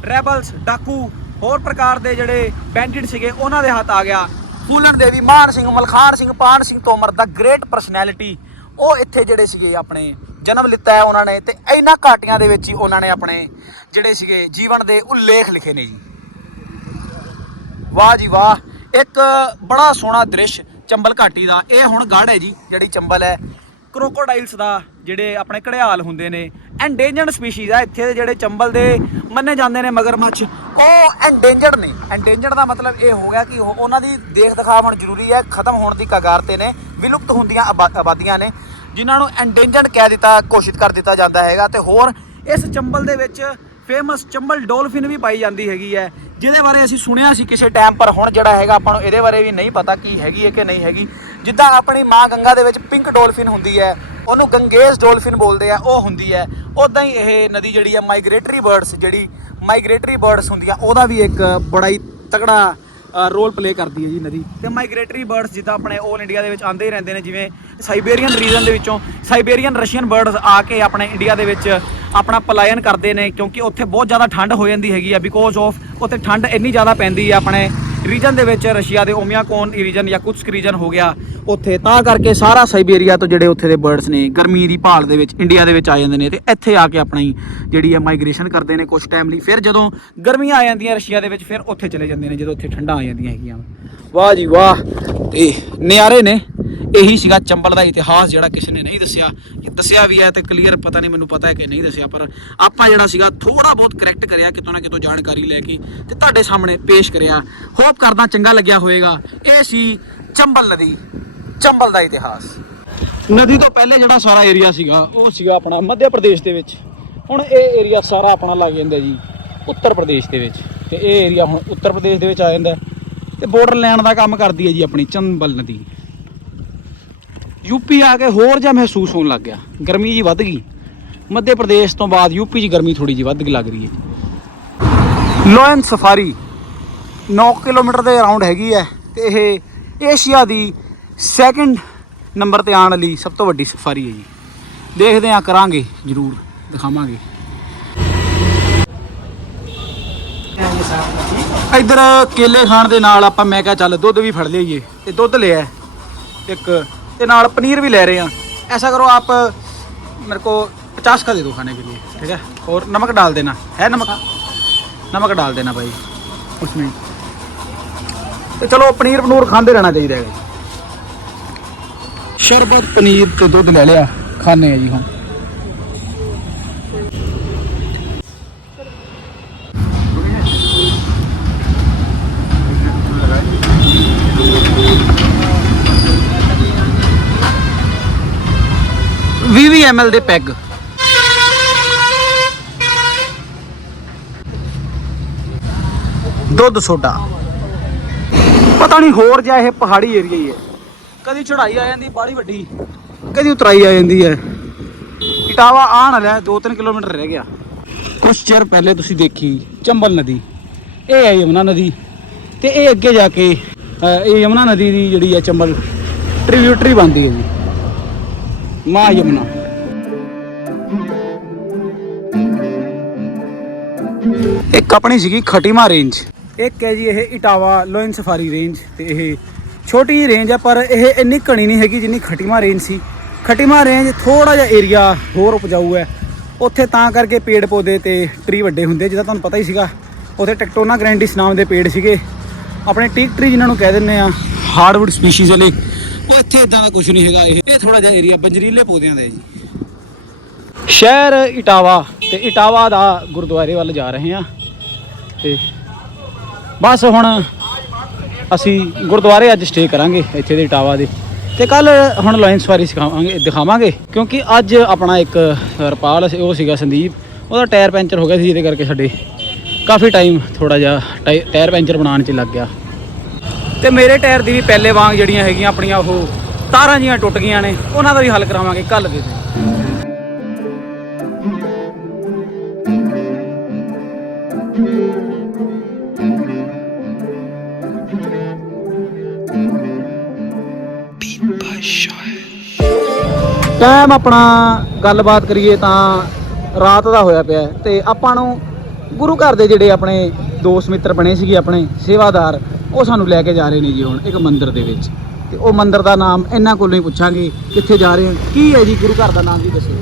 [SPEAKER 1] ਰੈਬਲਸ ਡਾਕੂ, ਹੋਰ ਪ੍ਰਕਾਰ ਦੇ ਜਿਹੜੇ ਬੈਂਡਿਟ ਸੀਗੇ, ਉਹਨਾਂ ਦੇ ਹੱਥ ਆ ਗਿਆ। ਫੂਲਨ ਦੇਵੀ, ਮਾਨ ਸਿੰਘ, ਮਲਖਾਨ ਸਿੰਘ, ਪਾਨ ਸਿੰਘ ਤੋਮਰ ਦਾ ਗ੍ਰੇਟ ਪਰਸਨੈਲਿਟੀ ਉਹ ਇੱਥੇ ਜਿਹੜੇ ਸੀਗੇ ਆਪਣੇ, ਜਨਮ ਲਿੱਤਾ ਹੈ ਉਹਨਾਂ ਨੇ ਤੇ ਇਹਨਾਂ ਘਾਟੀਆਂ ਦੇ ਵਿੱਚ ਹੀ ਉਹਨਾਂ ਨੇ ਆਪਣੇ ਜਿਹੜੇ ਸੀਗੇ ਜੀਵਨ ਦੇ ਉਲੇਖ ਲਿਖੇ ਨੇ ਜੀ। ਵਾਹ ਜੀ ਵਾਹ। ਇੱਕ ਬੜਾ ਸੋਹਣਾ ਦ੍ਰਿਸ਼ ਚੰਬਲ ਘਾਟੀ ਦਾ। ਇਹ ਹੁਣ ਗੜ ਹੈ ਜੀ, ਜਿਹੜੀ ਚੰਬਲ ਹੈ। ਕ੍ਰੋਕੋਡਾਈਲਸ ਦਾ ਜਿਹੜੇ ਆਪਣੇ ਘੜਿਆਲ ਹੁੰਦੇ ਨੇ ਐਂਡੇਂਜਰਡ ਸਪੀਸੀਜ਼ ਆ। ਇੱਥੇ ਦੇ ਜਿਹੜੇ ਚੰਬਲ ਦੇ ਮੰਨੇ ਜਾਂਦੇ ਨੇ ਮਗਰਮੱਛ, ਉਹ ਐਂਡੇਂਜਰਡ ਨੇ। ਐਂਡੇਂਜਰਡ ਦਾ ਮਤਲਬ ਇਹ ਹੋ ਗਿਆ ਕਿ ਉਹਨਾਂ ਦੀ ਦੇਖ ਦਿਖਾਵ ਹੁਣ ਜ਼ਰੂਰੀ ਹੈ, ਖਤਮ ਹੋਣ ਦੀ ਕਗਾਰ ਤੇ ਨੇ, ਵਿਲੁਪਤ ਹੁੰਦੀਆਂ ਆਬਾ- ਆਬਾਦੀਆਂ ਨੇ, ਜਿਨ੍ਹਾਂ ਨੂੰ ਐਂਡੇਂਜਰਡ ਕਹਿ ਦਿੱਤਾ, ਘੋਸ਼ਿਤ ਕਰ ਦਿੱਤਾ ਜਾਂਦਾ ਹੈਗਾ। ਤੇ ਹੋਰ ਇਸ ਚੰਬਲ ਦੇ ਵਿੱਚ ਫੇਮਸ ਚੰਬਲ ਡੋਲਫਿਨ ਵੀ ਪਾਈ ਜਾਂਦੀ ਹੈਗੀ ਹੈ, ਜਿਹਦੇ ਬਾਰੇ ਅਸੀਂ ਸੁਣਿਆ ਸੀ ਕਿਸੇ ਟਾਈਮ ਪਰ, ਹੁਣ ਜਿਹੜਾ ਹੈਗਾ ਆਪਾਂ ਨੂੰ ਇਹਦੇ ਬਾਰੇ ਵੀ ਨਹੀਂ ਪਤਾ ਕੀ ਹੈਗੀ ਹੈ ਕਿ ਨਹੀਂ ਹੈਗੀ। ਜਿੱਦਾਂ ਆਪਣੀ ਮਾਂ ਗੰਗਾ ਦੇ ਵਿੱਚ ਪਿੰਕ ਡੋਲਫਿਨ ਹੁੰਦੀ ਹੈ, ਉਹਨੂੰ ਗੰਗੇਸ ਡੋਲਫਿਨ ਬੋਲਦੇ ਆ, ਉਹ ਹੁੰਦੀ ਹੈ। ਉਦਾਂ ਹੀ ਇਹ ਨਦੀ ਜਿਹੜੀ ਹੈ ਮਾਈਗ੍ਰੇਟਰੀ ਬਰਡਸ ਜਿਹੜੀ ਮਾਈਗ੍ਰੇਟਰੀ ਬਰਡਸ ਹੁੰਦੀਆਂ, ਉਹਦਾ ਵੀ ਇੱਕ ਬੜਾ ਹੀ ਤਗੜਾ ਰੋਲ ਪਲੇ ਕਰਦੀ ਹੈ ਜੀ ਨਦੀ। ਤੇ ਮਾਈਗ੍ਰੇਟਰੀ ਬਰਡਸ ਜਿੱਦਾਂ ਆਪਣੇ 올 ਇੰਡੀਆ ਦੇ ਵਿੱਚ ਆਉਂਦੇ ਹੀ ਰਹਿੰਦੇ ਨੇ, ਜਿਵੇਂ ਸਾਈਬੇਰੀਅਨ ਰੀਜਨ ਦੇ ਵਿੱਚੋਂ ਸਾਈਬੇਰੀਅਨ ਰਸ਼ੀਅਨ ਬਰਡਸ ਆ ਕੇ ਆਪਣੇ ਇੰਡੀਆ ਦੇ ਵਿੱਚ ਆਪਣਾ ਪਲਾਇਨ ਕਰਦੇ ਨੇ, ਕਿਉਂਕਿ ਉੱਥੇ ਬਹੁਤ ਜ਼ਿਆਦਾ ਠੰਡ ਹੋ ਜਾਂਦੀ ਹੈਗੀ ਆ ਬਿਕੋਜ਼ ਆਫ ਉੱਥੇ ਠੰਡ ਇੰਨੀ ਜ਼ਿਆਦਾ ਪੈਂਦੀ ਹੈ ਆਪਣੇ ਰੀਜਨ ਦੇ ਵਿੱਚ ਰਸ਼ੀਆ ਦੇ ਓਮਿਆਕੋਨ ਰੀਜਨ ਜਾਂ ਕੁਛਕ ਰੀਜਨ ਹੋ ਗਿਆ ਉੱਥੇ, ਤਾਂ ਕਰਕੇ ਸਾਰਾ ਸਾਈਬੇਰੀਆ ਤੋਂ ਜਿਹੜੇ ਉੱਥੇ ਦੇ ਬਰਡਸ ਨੇ, ਗਰਮੀ ਦੀ ਭਾਲ ਦੇ ਵਿੱਚ ਇੰਡੀਆ ਦੇ ਵਿੱਚ ਆ ਜਾਂਦੇ ਨੇ ਤੇ ਇੱਥੇ ਆ ਕੇ ਆਪਣੀ ਜਿਹੜੀ ਹੈ ਮਾਈਗ੍ਰੇਸ਼ਨ ਕਰਦੇ ਨੇ ਕੁਝ ਟਾਈਮ ਲਈ। ਫਿਰ ਜਦੋਂ ਗਰਮੀਆਂ ਆ ਜਾਂਦੀਆਂ ਰਸ਼ੀਆ ਦੇ ਵਿੱਚ, ਫਿਰ ਉੱਥੇ ਚਲੇ ਜਾਂਦੇ ਨੇ, ਜਦੋਂ ਉੱਥੇ ਠੰਡਾਂ ਆ ਜਾਂਦੀਆਂ ਹੈਗੀਆਂ ਵਾਹ ਜੀ ਵਾਹ। ਤੇ ਨਿਆਰੇ ਨੇ, ਇਹੀ ਸੀਗਾ ਚੰਬਲ ਦਾ ਇਤਿਹਾਸ ਜਿਹੜਾ ਕਿਸੇ ਨੇ ਨਹੀਂ ਦੱਸਿਆ। ਇਹ ਦੱਸਿਆ ਵੀ ਹੈ ਤੇ ਕਲੀਅਰ ਪਤਾ ਨਹੀਂ, ਮੈਨੂੰ ਪਤਾ ਹੈ ਕਿ ਨਹੀਂ ਦੱਸਿਆ, ਪਰ ਆਪਾਂ ਜਿਹੜਾ ਸੀਗਾ ਥੋੜਾ ਬਹੁਤ ਕਰੈਕਟ ਕਰਿਆ, ਕਿਤੋਂ ਨਾ ਕਿਤੋਂ ਜਾਣਕਾਰੀ ਲੈ ਕੇ ਤੇ ਤੁਹਾਡੇ ਸਾਹਮਣੇ ਪੇਸ਼ ਕਰਿਆ। ਹੋਪ ਕਰਦਾ ਚੰਗਾ ਲੱਗਿਆ ਹੋਵੇਗਾ। ਇਹ ਸੀ ਚੰਬਲ ਨਦੀ, ਚੰਬਲ ਦਾ ਇਤਿਹਾਸ। ਨਦੀ ਤੋਂ ਪਹਿਲੇ ਜਿਹੜਾ ਸਾਰਾ ਏਰੀਆ ਸੀਗਾ, ਉਹ ਸੀਗਾ ਆਪਣਾ ਮੱਧ ਪ੍ਰਦੇਸ਼ ਦੇ ਵਿੱਚ। ਹੁਣ ਇਹ ਏਰੀਆ ਸਾਰਾ ਆਪਣਾ ਲੱਗ ਜਾਂਦਾ ਜੀ ਉੱਤਰ ਪ੍ਰਦੇਸ਼ ਦੇ ਵਿੱਚ। ਤੇ ਇਹ ਏਰੀਆ ਹੁਣ ਉੱਤਰ ਪ੍ਰਦੇਸ਼ ਦੇ ਵਿੱਚ ਆ ਜਾਂਦਾ ਤੇ ਬਾਰਡਰ ਲੈਣ ਦਾ ਕੰਮ ਕਰਦੀ ਹੈ ਜੀ ਆਪਣੀ, ਚੰਬਲ ਨਦੀ। ਯੂਪੀ ਆ ਕੇ ਹੋਰ ਜਿਹਾ ਮਹਿਸੂਸ ਹੋਣ ਲੱਗ ਗਿਆ। ਗਰਮੀ ਜੀ ਵੱਧ ਗਈ। ਮੱਧ ਪ੍ਰਦੇਸ਼ ਤੋਂ ਬਾਅਦ ਯੂਪੀ 'ਚ ਗਰਮੀ ਥੋੜੀ ਜੀ ਵੱਧ ਗਈ ਲੱਗ ਰਹੀ ਹੈ। ਲੋਇਨ ਸਫਾਰੀ 9 ਕਿਲੋਮੀਟਰ ਦੇ ਅਰਾਊਂਡ ਹੈਗੀ ਹੈ ਤੇ ਇਹ ਏਸ਼ੀਆ ਦੀ ਸੈਕੰਡ ਨੰਬਰ ਤੇ ਆਉਣ ਲਈ ਸਭ ਤੋਂ ਵੱਡੀ ਸਫਾਰੀ ਹੈ ਜੀ। ਦੇਖਦੇ ਆ ਕਰਾਂਗੇ ਜ਼ਰੂਰ ਦਿਖਾਵਾਂਗੇ। ਇੱਧਰ ਕੇਲੇ ਖਾਣ ਦੇ ਨਾਲ ਆਪਾਂ ਮੈਂ ਕਿਹਾ ਚੱਲ ਦੁੱਧ ਵੀ ਫੜ ਲਈਏ ਤੇ ਦੁੱਧ ਲਿਆ ਇੱਕ ਤੇ ਨਾਲ ਪਨੀਰ भी ले रहे हैं ऐसा करो आप मेरे को पचास का दे दो खाने के लिए ठीक है और नमक डाल देना है नमक नमक डाल देना भाई उसमें ਤੇ ਚਲੋ ਪਨੀਰ ਪਨੂਰ ਖਾਂਦੇ ਰਹਿਣਾ ਚਾਹੀਦਾ ਹੈ ਸ਼ਰਬਤ ਪਨੀਰ ਤੇ ਦੁੱਧ ਲੈ ਲਿਆ ਖਾਣੇ ਆ ਜੀ ਹੁਣ ਵੀਹ ਵੀਹ ml ਦੇ ਪੈਗ। ਦੁੱਧ ਸੋਡਾ। ਪਤਾ ਨਹੀਂ ਹੋਰ ਜਿਹਾ ਇਹ ਪਹਾੜੀ ਏਰੀਆ ਹੀ ਹੈ। ਕਦੀ ਚੜਾਈ ਆ ਜਾਂਦੀ ਬਾੜੀ ਵੱਡੀ। ਕਦੀ ਉਤਰਾਈ ਆ ਜਾਂਦੀ ਹੈ। ਇਟਾਵਾ ਆਣ ਵਾਲਾ 2-3 ਕਿਲੋਮੀਟਰ ਰਹਿ ਗਿਆ। ਕੁਝ ਚਿਰ ਪਹਿਲੇ ਤੁਸੀਂ ਦੇਖੀ ਚੰਬਲ ਨਦੀ। ਇਹ ਹੈ ਯਮੁਨਾ ਨਦੀ। ਤੇ ਇਹ ਅੱਗੇ ਜਾ ਕੇ ਇਹ ਯਮੁਨਾ ਨਦੀ ਦੀ ਜਿਹੜੀ ਹੈ ਚੰਬਲ, ਟ੍ਰਿਬਿਊਟਰੀ ਬਣਦੀ ਹੈ ਜੀ। ਮਾਂ ਯਮੁਨਾ ਇੱਕ ਆਪਣੀ ਸੀਗੀ ਖਟੀਮਾ ਰੇਂਜ। ਇੱਕ ਹੈ ਜੀ ਇਹ ਇਟਾਵਾ ਲੋਇਨ ਸਫਾਰੀ ਰੇਂਜ ਤੇ ਇਹ ਛੋਟੀ ਜਿਹੀ ਰੇਂਜ ਹੈ ਪਰ ਇਹ ਇੰਨੀ ਘਣੀ ਨਹੀਂ ਹੈਗੀ ਜਿੰਨੀ ਖਟੀਮਾ ਰੇਂਜ ਸੀ। ਖਟੀਮਾ ਰੇਂਜ ਥੋੜਾ ਜਿਹਾ ਏਰੀਆ ਹੋਰ ਉਪਜਾਊ ਹੈ। ਉੱਥੇ ਤਾਂ ਕਰਕੇ ਪੇੜ ਪੌਦੇ ਤੇ ਟਰੀ ਵੱਡੇ ਹੁੰਦੇ ਜਿਹਦਾ ਤੁਹਾਨੂੰ ਪਤਾ ਹੀ ਸੀਗਾ। ਉੱਥੇ ਟੈਕਟੋਨਾ ਗ੍ਰੈਂਡਿਸ ਨਾਮ ਦੇ ਪੇੜ ਸੀਗੇ। ਆਪਣੇ ਟੀਕ ਟਰੀ ਜਿਨ੍ਹਾਂ ਨੂੰ ਕਹਿ ਦਿੰਦੇ ਆ ਹਾਰਡਵੁੱਡ ਸਪੀਸੀਜ਼ ਵਾਲੇ। ਉਹ ਇੱਥੇ ਇਦਾਂ ਦਾ ਕੁਝ ਨਹੀਂ ਹੈਗਾ ਇਹ ਇਹ ਥੋੜਾ ਜਿਹਾ ਏਰੀਆ ਬੰਜਰੀਲੇ ਪੌਦਿਆਂ ਦਾ ਹੈ ਜੀ। ਸ਼ਹਿਰ ਇਟਾਵਾ ਤੇ ਇਟਾਵਾ ਦਾ ਗੁਰਦੁਆਰੇ ਵੱਲ ਜਾ ਰਹੇ ਹਾਂ ਤੇ ਬਸ ਹੁਣ ਅਸੀਂ ਗੁਰਦੁਆਰੇ ਅੱਜ ਸਟੇ ਕਰਾਂਗੇ ਇੱਥੇ ਦੇ ਇਟਾਵਾ ਦੇ। ਤੇ ਕੱਲ ਹੁਣ ਲਾਈਨ ਸਵਾਰੀ ਸਿਖਾਵਾਂਗੇ, ਦਿਖਾਵਾਂਗੇ ਕਿਉਂਕਿ ਅੱਜ ਆਪਣਾ ਇੱਕ ਰਪਾਲ ਸੀ- ਉਹ ਸੀਗਾ ਸੰਦੀਪ। ਉਹਦਾ ਟਾਇਰ ਪੈਂਚਰ ਹੋ ਗਿਆ ਸੀ, ਜਿਹਦੇ ਕਰਕੇ ਸਾਡੇ ਕਾਫੀ ਟਾਈਮ ਥੋੜਾ ਜਿਹਾ ਟਾਇ- ਟਾਇਰ ਪੈਂਚਰ ਬਣਾਉਣ ਚ ਲੱਗ ਗਿਆ। ਤੇ ਮੇਰੇ ਟਾਇਰ ਦੀ ਵੀ ਪਹਿਲੇ ਵਾਂਗ ਜਿਹੜੀਆਂ ਹੈਗੀਆਂ, ਆਪਣੀਆਂ ਉਹ ਤਾਰਾਂ ਜੀਆਂ ਟੁੱਟ ਗਈਆਂ ਨੇ, ਉਹਨਾਂ ਦਾ ਵੀ ਹੱਲ ਕਰਾਵਾਂਗੇ ਕੱਲ ਦੇ ਦਿਨ। ਟਾਈਮ ਆਪਣਾ ਗੱਲਬਾਤ ਕਰੀਏ ਤਾਂ ਰਾਤ ਦਾ ਹੋਇਆ ਪਿਆ ਤੇ ਆਪਾਂ ਨੂੰ ਗੁਰੂ ਘਰ ਦੇ ਜਿਹੜੇ ਆਪਣੇ ਦੋਸਤ ਮਿੱਤਰ ਬਣੇ ਸੀਗੇ ਆਪਣੇ ਸੇਵਾਦਾਰ ਉਹ ਸਾਨੂੰ ਲੈ ਕੇ ਜਾ ਰਹੇ ਨੇ ਜੀ ਹੁਣ ਇੱਕ ਮੰਦਿਰ ਦੇ ਵਿੱਚ। ਤੇ ਉਹ ਮੰਦਿਰ ਦਾ ਨਾਮ ਇਹਨਾਂ ਕੋਲੋਂ ਹੀ ਪੁੱਛਾਂਗੇ ਕਿੱਥੇ ਜਾ ਰਹੇ ਹਾਂ? ਕੀ ਹੈ ਜੀ ਗੁਰੂ ਘਰ ਦਾ ਨਾਮ ਜੀ ਦੱਸੋ।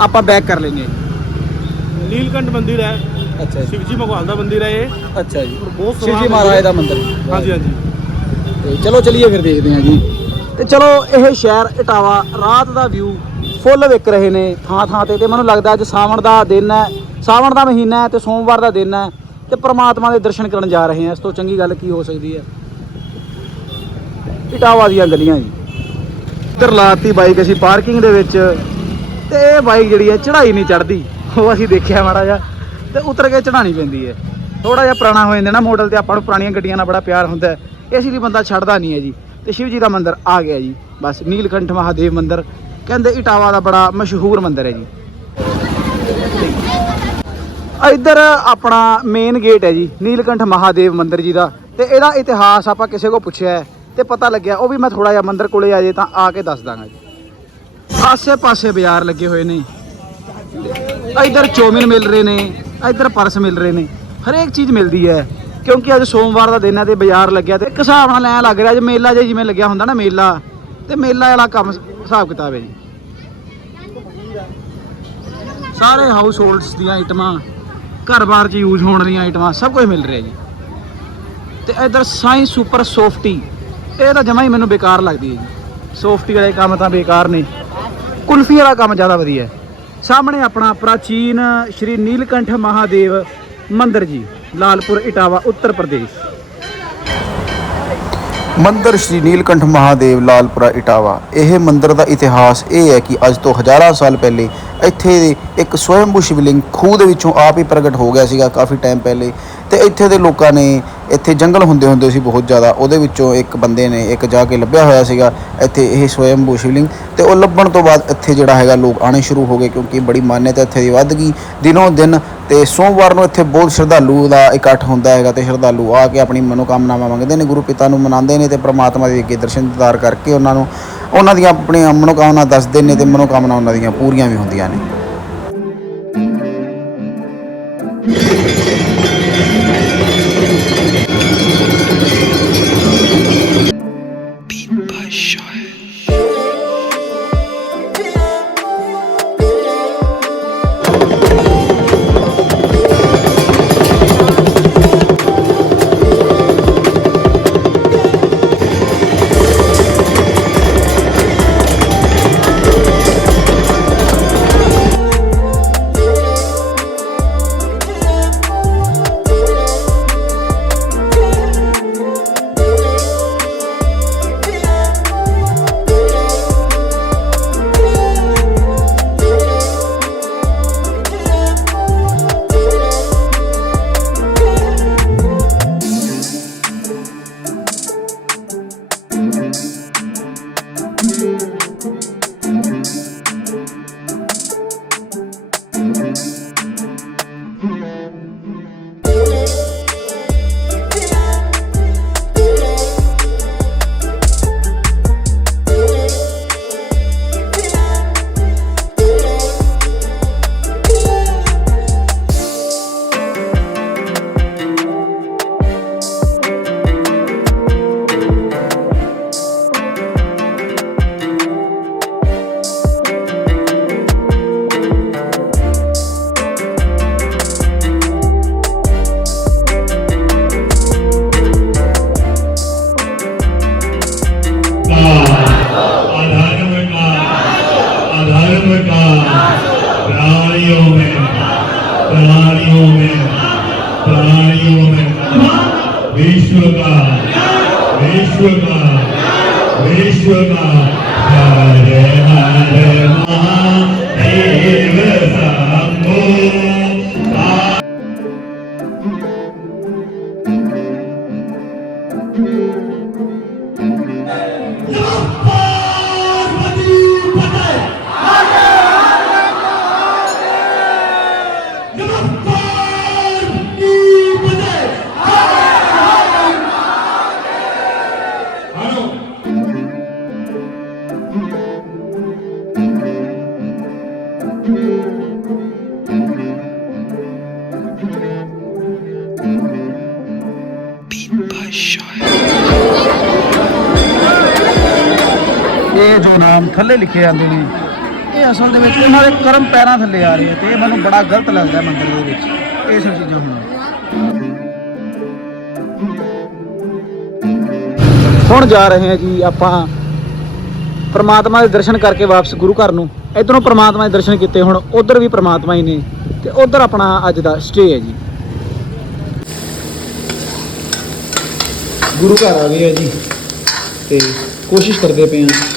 [SPEAKER 1] ਆਪਾਂ ਬੈਕ ਕਰ ਲੈਂਦੇ ਹਾਂ।
[SPEAKER 2] ਨੀਲਕੰਠ ਮੰਦਿਰ ਹੈ।
[SPEAKER 1] ਅੱਛਾ
[SPEAKER 2] ਜੀ। ਭਗਵਾਨ ਦਾ ਮੰਦਿਰ ਹੈ ਇਹ।
[SPEAKER 1] ਅੱਛਾ ਜੀ।
[SPEAKER 2] ਬਹੁਤ
[SPEAKER 1] ਸ਼ਿਵ
[SPEAKER 2] ਸੋਹਣਾ
[SPEAKER 1] ਜੀ ਮਹਾਰਾਜ ਦਾ ਮੰਦਿਰ।
[SPEAKER 2] ਹਾਂਜੀ ਹਾਂਜੀ।
[SPEAKER 1] ਤੇ ਚਲੋ ਚਲੀਏ ਫਿਰ ਦੇਖਦੇ ਹਾਂ ਜੀ। ਤੇ ਚਲੋ ਇਹ ਸ਼ਹਿਰ ਇਟਾਵਾ ਰਾਤ ਦਾ ਵਿਊ ਫੁੱਲ ਵਿਕ ਰਹੇ ਨੇ ਥਾਂ ਥਾਂ ਤੇ ਤੇ ਮੈਨੂੰ ਲੱਗਦਾ ਅੱਜ ਸਾਵਣ ਦਾ ਦਿਨ ਹੈ, ਸਾਵਣ ਦਾ ਮਹੀਨਾ ਹੈ ਤੇ ਸੋਮਵਾਰ ਦਾ ਦਿਨ ਹੈ ਤੇ ਪ੍ਰਮਾਤਮਾ ਦੇ ਦਰਸ਼ਨ ਕਰਨ ਜਾ ਰਹੇ ਹਾਂ। ਇਸ ਤੋਂ ਚੰਗੀ ਗੱਲ ਕੀ ਹੋ ਸਕਦੀ ਹੈ? ਇਟਾਵਾ ਦੀਆਂ ਗਲੀਆਂ ਜੀ। ਇੱਧਰ ਲਾਤੀ ਬਾਈਕ ਅਸੀਂ ਪਾਰਕਿੰਗ ਦੇ ਵਿੱਚ ਤੇ ਇਹ ਬਾਈਕ ਜਿਹੜੀ ਹੈ ਚੜਾਈ ਨਹੀਂ ਚੜਦੀ ਉਹ ਅਸੀਂ ਦੇਖਿਆ ਮਾੜਾ ਜਿਹਾ ਤੇ ਉਤਰ ਕੇ ਚੜਾਣੀ ਪੈਂਦੀ ਹੈ। ਥੋੜਾ ਜਿਹਾ ਪੁਰਾਣਾ ਹੋ ਜਾਂਦਾ ਨਾ ਮਾਡਲ ਤੇ ਆਪਾਂ ਨੂੰ ਪੁਰਾਣੀਆਂ ਗੱਡੀਆਂ ਨਾਲ ਬੜਾ ਪਿਆਰ ਹੁੰਦਾ ਇਸ ਲਈ ਬੰਦਾ ਛੱਡਦਾ ਨਹੀਂ ਹੈ ਜੀ। ਤੇ ਸ਼ਿਵ ਜੀ ਦਾ ਮੰਦਿਰ ਆ ਗਿਆ ਜੀ। ਬਸ ਨੀਲਕੰਠ ਮਹਾਦੇਵ ਮੰਦਿਰ, ਕਹਿੰਦੇ ਇਟਾਵਾ ਦਾ ਬੜਾ ਮਸ਼ਹੂਰ ਮੰਦਿਰ ਹੈ ਜੀ। ਇੱਧਰ ਆਪਣਾ ਮੇਨ ਗੇਟ ਹੈ ਜੀ, ਨੀਲਕੰਠ ਮਹਾਦੇਵ ਮੰਦਿਰ ਜੀ ਦਾ। ਤੇ ਇਹਦਾ ਇਤਿਹਾਸ ਆਪਾਂ ਕਿਸੇ ਕੋ ਪੁੱਛਿਆ ਹੈ ਤੇ ਪਤਾ ਲੱਗਿਆ, ਉਹ ਵੀ ਮੈਂ ਥੋੜਾ ਜਿਹਾ ਮੰਦਿਰ ਕੋਲੇ ਆ ਜੇ ਤਾਂ ਆ ਕੇ ਦੱਸ ਦਾਂਗਾ ਜੀ। ਆਸੇ ਪਾਸੇ ਬਾਜ਼ਾਰ ਲੱਗੇ ਹੋਏ ਨੇ। ਇੱਧਰ ਚੌਮਿਨ ਮਿਲ ਰਹੇ ਨੇ, ਇੱਧਰ ਪਰਸ ਮਿਲ ਰਹੇ ਨੇ। ਹਰੇਕ ਚੀਜ਼ ਮਿਲਦੀ ਹੈ। ਕਿਉਂਕਿ ਅੱਜ ਸੋਮਵਾਰ ਦਾ ਦਿਨ ਹੈ ਤੇ ਬਾਜ਼ਾਰ ਲੱਗਿਆ ਤੇ ਇੱਕ ਹਿਸਾਬ ਨਾਲ ਐਂ ਲੱਗ ਰਿਹਾ ਅੱਜ ਮੇਲਾ ਜੇ ਜਿਵੇਂ ਲੱਗਿਆ ਹੁੰਦਾ ਨਾ ਮੇਲਾ, ਤੇ ਮੇਲਾ ਵਾਲਾ ਕੰਮ ਹਿਸਾਬ ਕਿਤਾਬ ਹੈ ਜੀ। ਸਾਰੇ ਹਾਊਸ ਹੋਲਡਸ ਦੀਆਂ ਆਈਟਮਾਂ ਘਰ-ਬਾਰ 'ਚ ਯੂਜ਼ ਹੋਣ ਵਾਲੀਆਂ ਆਈਟਮਾਂ ਸਭ ਕੁਝ ਮਿਲ ਰਿਹਾ ਜੀ। ਤੇ ਇਧਰ ਸਾਇੰਸ ਸੁਪਰ ਸੌਫਟੀ ਇਹ ਤਾਂ ਜਮਾ ਹੀ ਮੈਨੂੰ ਬੇਕਾਰ ਲੱਗਦੀ ਹੈ ਜੀ। ਸੌਫਟੀ ਵਾਲੇ ਕੰਮ ਤਾਂ ਬੇਕਾਰ ਨੇ। ਕੁਲਫੀ ਵਾਲਾ ਕੰਮ ਜ਼ਿਆਦਾ ਵਧੀਆ ਹੈ। ਸਾਹਮਣੇ ਆਪਣਾ ਪ੍ਰਾਚੀਨ ਸ਼੍ਰੀ ਨੀਲਕੰਠ ਮਹਾਦੇਵ ਮੰਦਿਰ ਜੀ। ਲਾਲਪੁਰ, ਇਟਾਵਾ, ਉੱਤਰ ਪ੍ਰਦੇਸ਼।
[SPEAKER 3] ਮੰਦਰ ਸ਼੍ਰੀ ਨੀਲਕੰਠ ਮਹਾਦੇਵ, ਲਾਲਪੁਰਾ, ਇਟਾਵਾ। ਇਹ ਮੰਦਰ ਦਾ ਇਤਿਹਾਸ ਇਹ ਹੈ ਕਿ ਅੱਜ ਤੋਂ ਹਜ਼ਾਰਾਂ ਸਾਲ ਪਹਿਲੇ ਇੱਥੇ ਇੱਕ ਸਵੈੰਭੂ ਸ਼ਿਵਲਿੰਗ ਖੂਹ ਦੇ ਵਿੱਚੋਂ ਆਪ ਹੀ ਪ੍ਰਗਟ ਹੋ ਗਿਆ ਸੀਗਾ। ਕਾਫੀ ਟਾਈਮ ਪਹਿਲੇ ਤੇ ਇੱਥੇ ਦੇ ਲੋਕਾਂ ਨੇ ਇੱਥੇ ਜੰਗਲ ਹੁੰਦੇ ਹੁੰਦੇ ਸੀ ਬਹੁਤ ਜ਼ਿਆਦਾ, ਉਹਦੇ ਵਿੱਚੋਂ ਇੱਕ ਬੰਦੇ ਨੇ ਇੱਕ ਜਾ ਕੇ ਲੱਭਿਆ ਹੋਇਆ ਸੀਗਾ, ਇੱਥੇ ਇਹ ਸਵੈੰਭੂ ਸ਼ਿਵਲਿੰਗ ਤੇ ਉਹ ਲੱਭਣ ਤੋਂ ਬਾਅਦ ਇੱਥੇ ਜਿਹੜਾ ਹੈਗਾ ਲੋਕ ਆਣੇ ਸ਼ੁਰੂ ਹੋ ਗਏ ਕਿਉਂਕਿ ਬੜੀ ਮਾਨਤਾ ਇੱਥੇ ਦੀ ਵੱਧ ਗਈ। ਦਿਨੋਂ ਦਿਨ ਤੇ ਸੋਮਵਾਰ ਨੂੰ ਇੱਥੇ ਬਹੁਤ ਸ਼ਰਧਾਲੂ ਦਾ ਇਕੱਠ ਹੁੰਦਾ ਹੈਗਾ ਤੇ ਸ਼ਰਧਾਲੂ ਆ ਕੇ ਆਪਣੀ ਮਨੋਕਾਮਨਾਵਾਂ ਮੰਗਦੇ ਨੇ, ਗੁਰੂ ਪਿਤਾ ਨੂੰ ਮਨਾਉਂਦੇ ਨੇ ਤੇ ਪ੍ਰਮਾਤਮਾ ਦੇ ਅੱਗੇ ਦਰਸ਼ਨ ਦੀਦਾਰ ਕਰਕੇ ਉਹਨਾਂ ਨੂੰ, ਉਹਨਾਂ ਦੀਆਂ ਆਪਣੀਆਂ ਮਨੋਕਾਮਨਾ ਦੱਸਦੇ ਨੇ ਤੇ ਮਨੋਕਾਮਨਾ ਉਹਨਾਂ ਦੀਆਂ ਪੂਰੀਆਂ ਵੀ ਹੁੰਦੀਆਂ ਨੇ।
[SPEAKER 4] विश्व का विश्व का विश्व का
[SPEAKER 1] ਇਹ ਜੋ ਨਾਮ ਥੱਲੇ ਲਿਖੇ ਜਾਂਦੇ ਨੇ,
[SPEAKER 3] ਇਹ ਅਸਲ ਦੇ ਵਿੱਚ ਇਹਨਾਂ ਦੇ ਕਰਮ ਪੈਰਾਂ ਥੱਲੇ ਆ ਰਹੇ ਤੇ ਇਹ ਮੈਨੂੰ ਬੜਾ ਗਲਤ ਲੱਗਦਾ ਮੰਦਿਰ ਦੇ ਵਿੱਚ। ਇਹ ਸਭ ਚੀਜ਼ਾਂ ਹੋਣਾ।
[SPEAKER 1] ਹੁਣ ਜਾ ਰਹੇ ਹਾਂ ਜੀ ਆਪਾਂ ਪ੍ਰਮਾਤਮਾ ਦੇ ਦਰਸ਼ਨ ਕਰਕੇ ਵਾਪਸ ਗੁਰੂ ਘਰ ਨੂੰ। ਇਧਰੋਂ ਪ੍ਰਮਾਤਮਾ ਦੇ ਦਰਸ਼ਨ ਕੀਤੇ, ਹੁਣ ਉਧਰ ਵੀ ਪ੍ਰਮਾਤਮਾ ਹੀ ਨੇ ਤੇ ਉਧਰ ਆਪਣਾ ਅੱਜ ਦਾ ਸਟੇ ਹੈ ਜੀ। ਗੁਰੂ ਘਰ ਆ ਗਏ ਆ ਜੀ ਤੇ ਕੋਸ਼ਿਸ਼ ਕਰਦੇ ਪਏ ਹਾਂ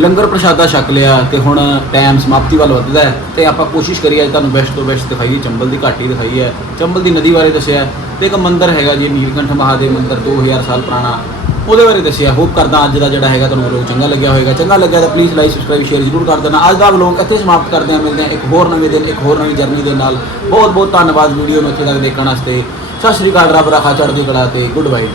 [SPEAKER 1] ਲੰਗਰ ਪ੍ਰਸ਼ਾਦਾ ਛਕ ਲਿਆ ਤੇ ਹੁਣ ਟਾਈਮ ਸਮਾਪਤੀ ਵੱਲ ਵੱਧਦਾ ਹੈ ਤੇ ਆਪਾਂ ਕੋਸ਼ਿਸ਼ ਕਰੀਏ, ਅੱਜ ਤੁਹਾਨੂੰ ਬੈਸਟ ਤੋਂ ਬੈਸਟ ਦਿਖਾਈਏ, ਚੰਬਲ ਦੀ ਘਾਟੀ ਦਿਖਾਈ ਹੈ। ਚੰਬਲ ਦੀ ਨਦੀ ਬਾਰੇ ਦੱਸਿਆ ਹੈ ਤੇ ਇੱਕ ਮੰਦਿਰ ਹੈਗਾ ਜੀ, ਨੀਲਕੰਠ ਮਹਾਦੇਵ ਮੰਦਿਰ 2000 ਸਾਲ ਪੁਰਾਣਾ। ਉਹਦੇ ਬਾਰੇ ਦੱਸਿਆ ਹੋਪ ਕਰਦਾ ਅੱਜ ਦਾ ਜਿਹੜਾ ਹੈਗਾ ਤੁਹਾਨੂੰ ਲੋਕ ਚੰਗਾ ਲੱਗਿਆ ਹੋਵੇਗਾ। ਚੰਗਾ ਲੱਗਿਆ ਤਾਂ ਪਲੀਜ਼ ਲਾਈਕ ਸਬਸਕ੍ਰਾਈਬ ਸ਼ੇਅਰ ਜ਼ਰੂਰ ਕਰ ਦੇਣਾ। ਅੱਜ ਦਾ ਵਲੋਗ ਇੱਥੇ ਸਮਾਪਤ ਕਰਦੇ ਹਾਂ, ਮਿਲਦੇ ਹਾਂ ਇੱਕ ਹੋਰ ਨਵੇਂ ਦਿਨ, ਇੱਕ ਹੋਰ ਨਵੀਂ ਜਰਨੀ ਦੇ ਨਾਲ। ਬਹੁਤ ਬਹੁਤ ਧੰਨਵਾਦ ਵੀਡੀਓ ਨੂੰ ਇੱਥੇ ਤੱਕ ਦੇਖਣ ਵਾਸਤੇ। ਸਤਿ ਸ਼੍ਰੀ ਅਕਾਲ, ਰੱਬ ਰਾਖਾ, ਚੜ੍ਹਦੀ ਕਲਾ ਤੇ ਗੁੱਡ ਬਾਈ